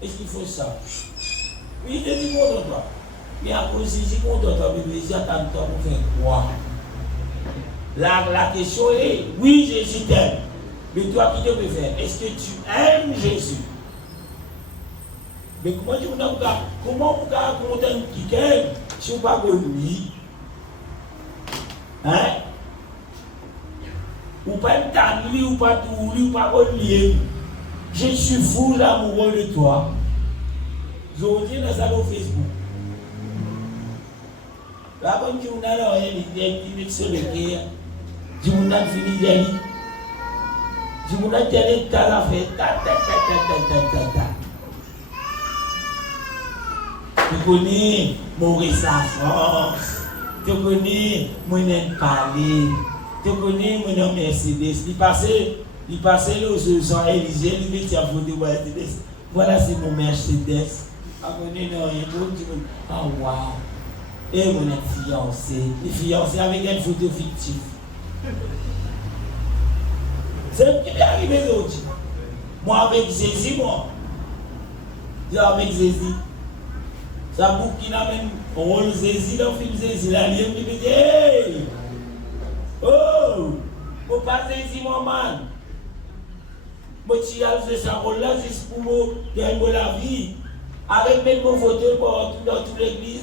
Est-ce qu'il faut ça? Oui, il te dit contre toi. Mais à cause de Jésus contre toi, Jésus attend toi pour faire quoi? La question est, oui, Jésus t'aime. Mais toi, qui te peux faire? Est-ce que tu aimes Jésus? Mais comment tu peux contenter quelqu'un si on ne parle pas de lui? Hein? Ou pas t'ennuyer, ou pas t'oublier, ou pas relier. Je suis fou l'amoureux de toi. Je vous dis dans ça sur Facebook. Là, comme tu m'as dit, sur le cœur, tu m'as fini d'aller. Tu m'as dit, tu as fait Tu connais mon ressentance. Tu connais mon parler. Tu connais mon nom Mercedes. Il passait là aux Champs-Élysées, il mettait à photo Mercedes. Voilà, c'est mon Mercedes. Ah, wow. Et mon fiancé. Il est fiancé avec une photo fictive. C'est ce qui m'est arrivé l'autre. Moi avec Jésus, moi. Avec Jésus. Ça boucle qui n'a même rôle Jésus dans le film Jésus. Là, il me dit, hey! Oh! Faut pas Jésus, mon man. Moi, tu as fait ça rôle là juste pour moi, gagner la vie. Arrête de mettre mon fauteuil dans toute l'église.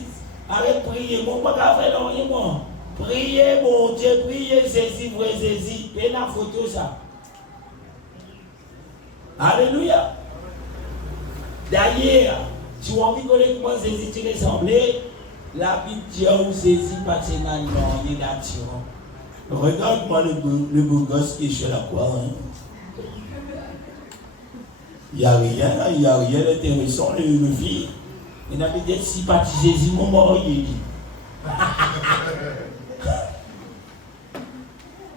Arrête de prier. Moi, je ne peux pas faire rien, moi. Priez, mon Dieu, priez Jésus, vrai Jésus. Et la photo, ça. Alléluia. D'ailleurs, si vous avez envie de connaître comment Jésus te ressemblait, la Bible dit où Jésus passe dans une nature. Regarde-moi le beau gosse qui est chez la croix. Hein. Il n'y a rien d'intéressant, le vie. Il n'a pas dit si parti Jésus, mon mort, il dit.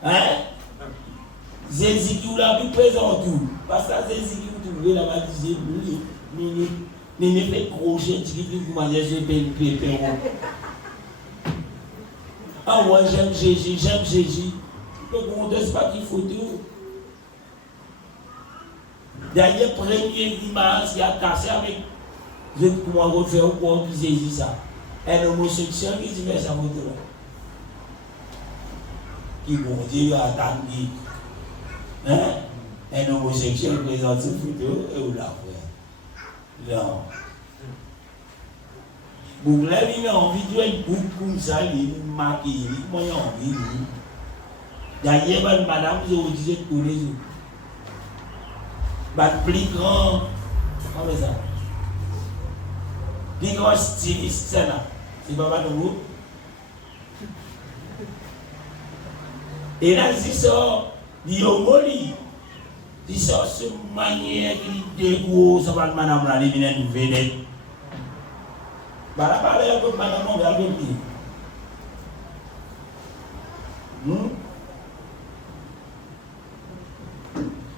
Hein? Jésus qui l'a vu présent tout. Parce que Jésus qui vous trouvez là-bas, il fait crochet, tu dis que vous m'avez fait ah ouais, j'aime Jésus. Le monde, c'est pas qu'il faut tout. D'ailleurs, première image qui a cassé avec. Je vais pouvoir refaire au cours de Jésus ça. Un homosexuel qui dit mais ça va de là. Qui bon Dieu a attendu. Hein? Un homosexuel présente une photo et où la fait. Non. Vous avez envie de faire beaucoup comme ça, il m'a maquillé, moi j'ai envie. D'ailleurs, madame, je vous disais tous les jours. Plus grand, comment ça? Plus grand styliste, c'est là. C'est pas mal de vous. Et là, c'est ça, il y a un moli. Si ça, c'est une manière qui dégoûte, ça va le madame là, il vient nous venir. Bah là, parler un peu, madame, on va le dire.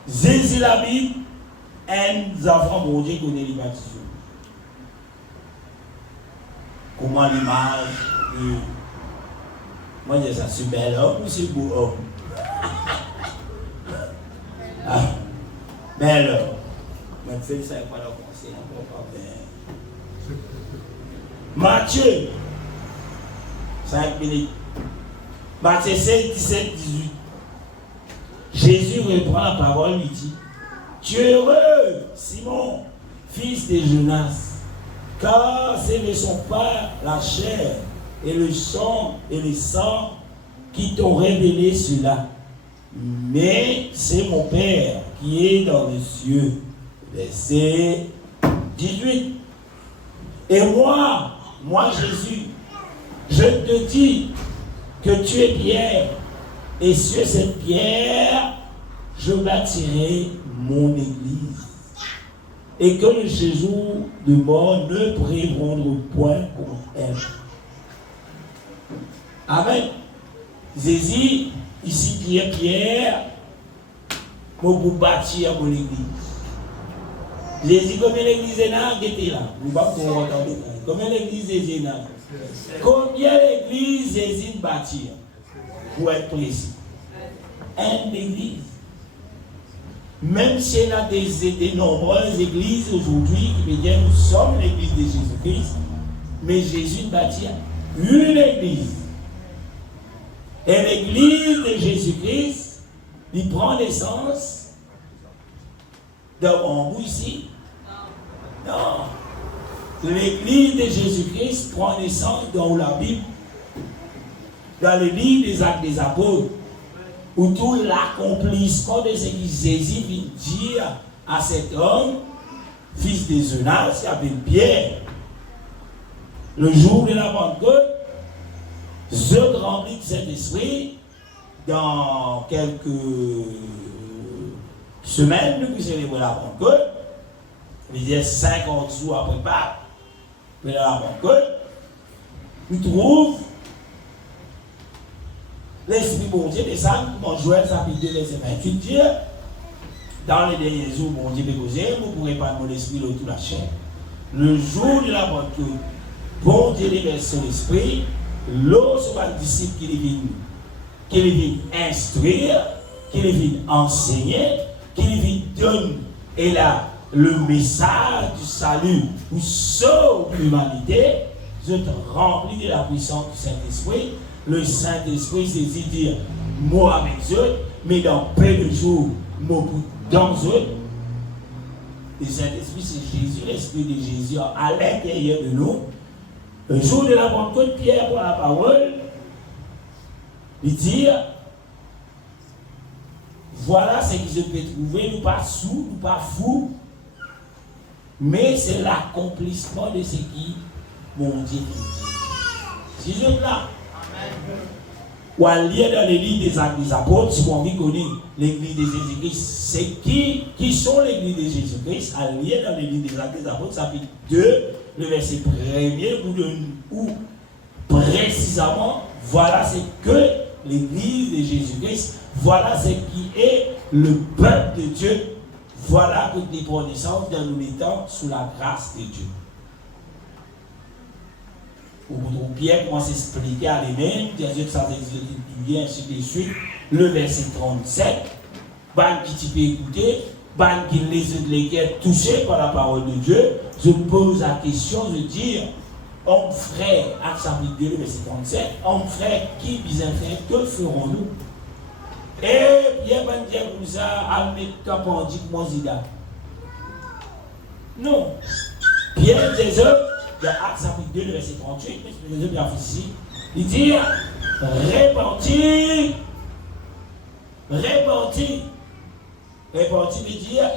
Jésus la Bible, un enfant bon Dieu connaît les baptismes. Comment l'image de. Moi, je dis ça, c'est bel homme ou c'est beau homme? Ah, bel homme. Mais je fais ça pour le conseil, encore pas bien. Matthieu, 5 minutes. Matthieu 16, 17, 18. Jésus reprend la parole, lui dit: Tu es heureux, Simon, fils de Jonas, car ce ne sont pas la chair et le sang qui t'ont révélé cela, mais c'est mon Père qui est dans les cieux. Verset 18. Et moi Jésus, je te dis que tu es Pierre, et sur cette pierre, je bâtirai mon église, et que le séjour de mort ne prévaudra point contre elle. Amen. Jésus, ici qui est Pierre, pour bâtir mon église. Jésus, combien l'église est là, qui était là? Vous ne pouvez pas entendre. Combien l'église est là? Combien l'église Jésus bâtir? Pour être précis. Une église. Même si il y a des nombreuses églises aujourd'hui qui veulent dire nous sommes l'église de Jésus-Christ, mais Jésus bâtit une église. Et l'église de Jésus-Christ, il prend naissance dans mon bout ici. Non. L'église de Jésus-Christ prend naissance dans la Bible, dans le livre des Actes des Apôtres, où tout l'accomplissement de ce que Jésus vient dire à cet homme, fils de Jonas, qui s'appelle Pierre, le jour de la Pentecôte, je remplis de cet esprit, dans quelques semaines, nous pouvons célébrer la Pentecôte, il y a 50 jours après Pâques, mais dans la Pentecôte, nous trouvons l'Esprit bon Dieu descend, dans Joël chapitre 2, verset 28, dit, dans les derniers jours, bon Dieu déposé, vous ne pourrez pas mon esprit de toute la chair. Le jour de la Pentecôte, bon Dieu déverse son esprit, l'eau sur un disciple qui vient instruire, qui vient enseigner, qui vient donner, et là, le message du salut, où sauve l'humanité, je te remplis de la puissance du Saint-Esprit. Le Saint-Esprit saisit dire moi avec eux, mais dans peu de jours, moi dans eux. Le Saint-Esprit, c'est Jésus, l'Esprit de Jésus à l'intérieur de nous. Le jour de la Pentecôte, Pierre prend la parole, il dit voilà ce qui se peut trouver, nous pas sous, nous pas fous, mais c'est l'accomplissement de ce qui mon Dieu dit. Si je là, ou à lire dans les livres des Actes des Apôtres, si on connaît l'église de Jésus-Christ, c'est qui sont l'église de Jésus-Christ, à lire dans les livres des Actes des Apôtres, chapitre 2, le verset 1er, où précisément, voilà ce que l'église de Jésus-Christ, voilà ce qui est le peuple de Dieu, voilà que des connaissances dans nous étant sous la grâce de Dieu. Où Pierre commence à expliquer à lui-même, Dieu que ça existe bien, ainsi de suite, le verset 37, ban qui tu peux écouter, ban qui les cœurs touchés par la parole de Dieu, je pose la question, je dis, homme frère, Acte chapitre 2, verset 37, homme frère, qui bien fait, que ferons-nous? Et Pierre va dire comme ça, à mettre cap en dit Mozida. Non. Pierre des œuvres, dans Acte chapitre 2, verset 38, il dit repentir veut dire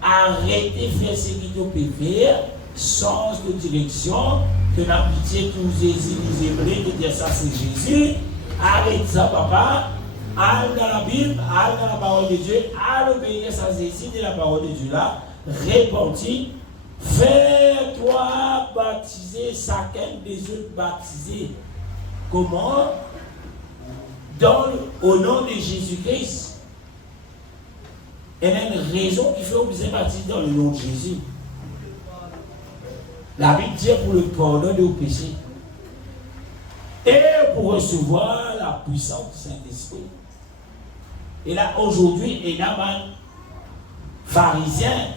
arrêtez de faire ce qui te peut faire, change de direction, que la pitié que vous nous aimerez de dire ça c'est Jésus, arrête ça papa, allez dans la Bible, allez dans la parole de Dieu, allez obéir à Jésus de la parole de Dieu là, répandu, fais-toi baptiser, chacun des autres baptisés. Comment? Au nom de Jésus-Christ. Il y a une raison qui fait obligé de baptiser dans le nom de Jésus. La Bible dit pour le pardon de vos péchés et pour recevoir la puissance du Saint-Esprit. Et là, aujourd'hui, il y a un pharisien,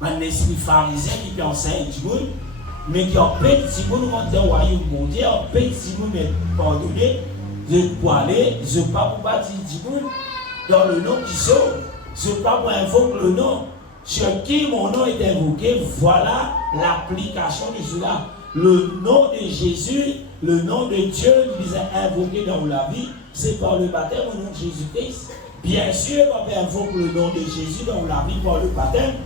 un esprit pharisien qui peut enseigner du monde, mais qui empêche du monde de rentrer au royaume mondial, empêche du monde de pardonner, de aller, je ne veux pas pour baptiser du monde dans le nom qui sauve, je ne veux pas pour invoquer le nom. Sur qui mon nom est invoqué, voilà l'application de cela. Le nom de Jésus, le nom de Dieu qui nous a invoqué dans la vie, c'est par le baptême au nom de Jésus-Christ. Bien sûr, quand on invoque le nom de Jésus dans la vie par le baptême,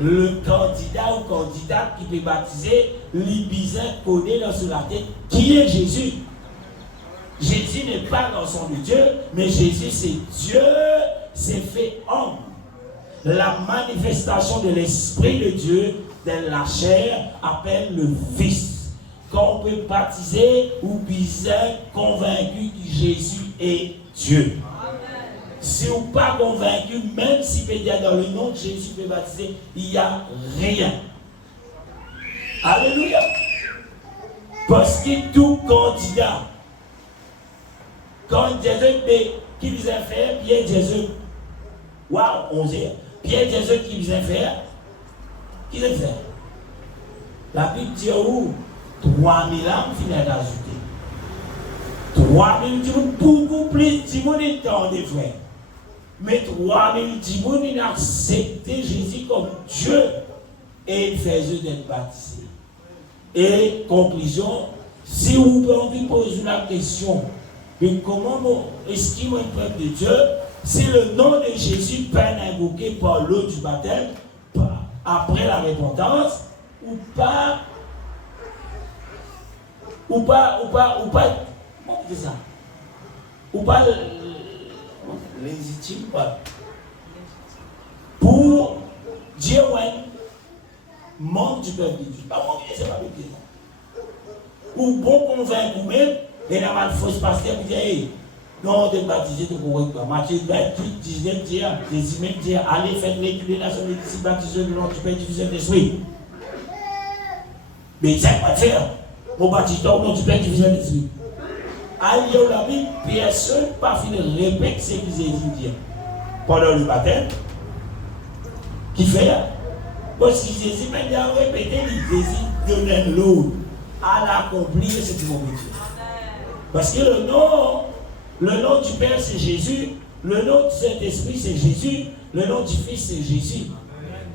le candidat ou candidate qui peut baptiser, l'ibizin connaît dans la tête qui est Jésus. Jésus n'est pas l'enfant de Dieu, mais Jésus c'est Dieu, c'est fait homme. La manifestation de l'Esprit de Dieu dans la chair appelle le Fils. Quand on peut baptiser ou bizarre convaincu que Jésus est Dieu. Amen. Si vous n'êtes pas convaincu, même si vous dire dans le nom de Jésus peut baptiser, il n'y a rien. Alléluia. Parce que tout candidat, quand Jésus qui vous a fait, Pierre Jésus, waouh, 11 heures. Pierre Jésus qui vous a fait, qui l'a fait? La Bible dit où 3000 âmes finissent d'ajouter. 3000 âmes, beaucoup plus de monde est dans des frères. Mais 3000 âmes, ils ont accepté Jésus comme Dieu et il fait eux d'être baptisés. Et conclusion, si vous pouvez poser la question, mais comment est-ce qu'il y a un peuple de Dieu? Si le nom de Jésus peut être invoqué par l'eau du baptême, après la repentance, ou pas, comment on dit ça? Ou pas légitime, pour Dieu, membre du peuple de Dieu. Pas moi qui c'est pas le Dieu. Ou bon convaincre vous-même, et la mal fausse pasteur qui dit, hey, non, de baptiser de correctement. Matthieu 28, 19 dit, Jésus même dit, allez, faites l'étude des nations, les disciples baptisés de nom du Père, du Fils et de l'Esprit. Mais ça va faire. Au baptiseur, au nom du Père, du Fils et de l'Esprit. Allez, la Bible, personne pas fini de répéter ce que Jésus dit pendant le baptême. Qui fait là? Parce que Jésus m'a dit à répéter, Jésus donne l'eau à l'accomplir ce qu'il veut dire. Parce que le nom du Père c'est Jésus, le nom du Saint-Esprit c'est Jésus, le nom du Fils c'est Jésus.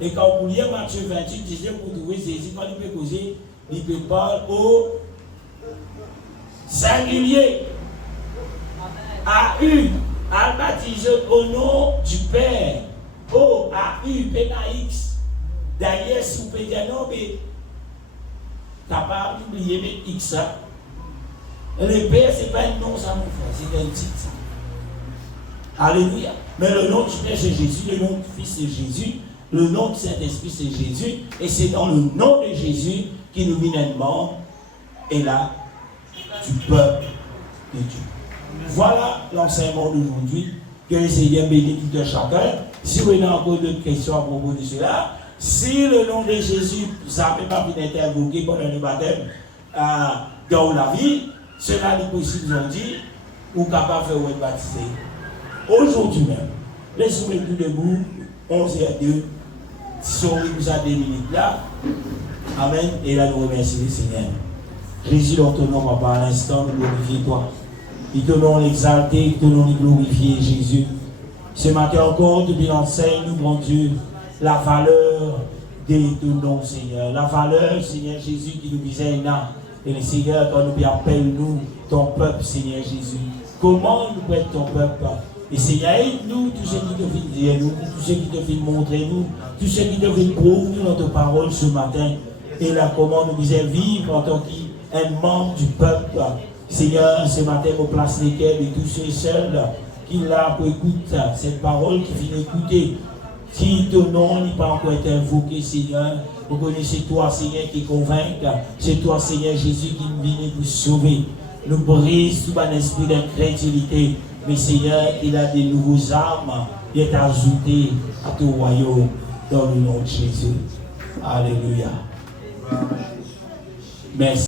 Et quand vous lisez Matthieu 28, disait pour trouver Jésus, quand il peut causer, il peut parler au singulier. A-U, à baptiser au nom du Père. O-A-U, P-A-X. D'ailleurs, si vous pouvez dire non, mais t'as pas oublié, mais X. Le Père, ce n'est pas un nom, ça, mon frère, c'est un titre. Alléluia. Mais le nom du Père, c'est Jésus, le nom du Fils, c'est Jésus, le nom du Saint-Esprit, c'est Jésus, et c'est dans le nom de Jésus qui nous vient un membre, et là, du peuple de Dieu. Voilà l'enseignement d'aujourd'hui. Que le Seigneur bénisse de chacun. Si vous avez encore d'autres questions à propos de cela, si le nom de Jésus, ça ne peut pas être invoqué pendant le baptême dans la vie, cela est possible aujourd'hui, ou capable de faire baptiser. Aujourd'hui même, laissez-moi tout debout, 11h02, si on vous a 2 minutes là. Amen. Et là, nous remercions le Seigneur. Jésus, dans ton nom, papa, à l'instant, nous glorifions toi. Nous tenons l'exalter, nous tenons glorifier Jésus. Ce matin encore, tu nous enseignes, nous, mon Dieu, la valeur de ton nom, Seigneur. La valeur, Seigneur Jésus, qui nous disait là. Et le Seigneur, quand nous appelle nous, ton peuple, Seigneur Jésus. Comment nous peut être ton peuple? Et Seigneur, aide-nous, tous ceux qui te viennent dire nous, tous ceux qui te viennent montrer nous, tous ceux qui te viennent prouver nous dans ta parole ce matin. Et là, comment nous disons vivre en tant qu'un membre du peuple. Seigneur, ce matin, on place les cœurs de tous ceux seuls qui l'a pour écouter cette parole qui vient écouter. Si ton nom n'est pas encore été invoqué, Seigneur, vous connaissez toi, Seigneur, qui convainc. C'est toi, Seigneur Jésus, qui nous vient pour sauver. Nous brise tout un esprit d'incrédulité. Mais Seigneur, il a des nouveaux âmes qui est ajouté à ton royaume dans le nom de Jésus. Alléluia. Merci.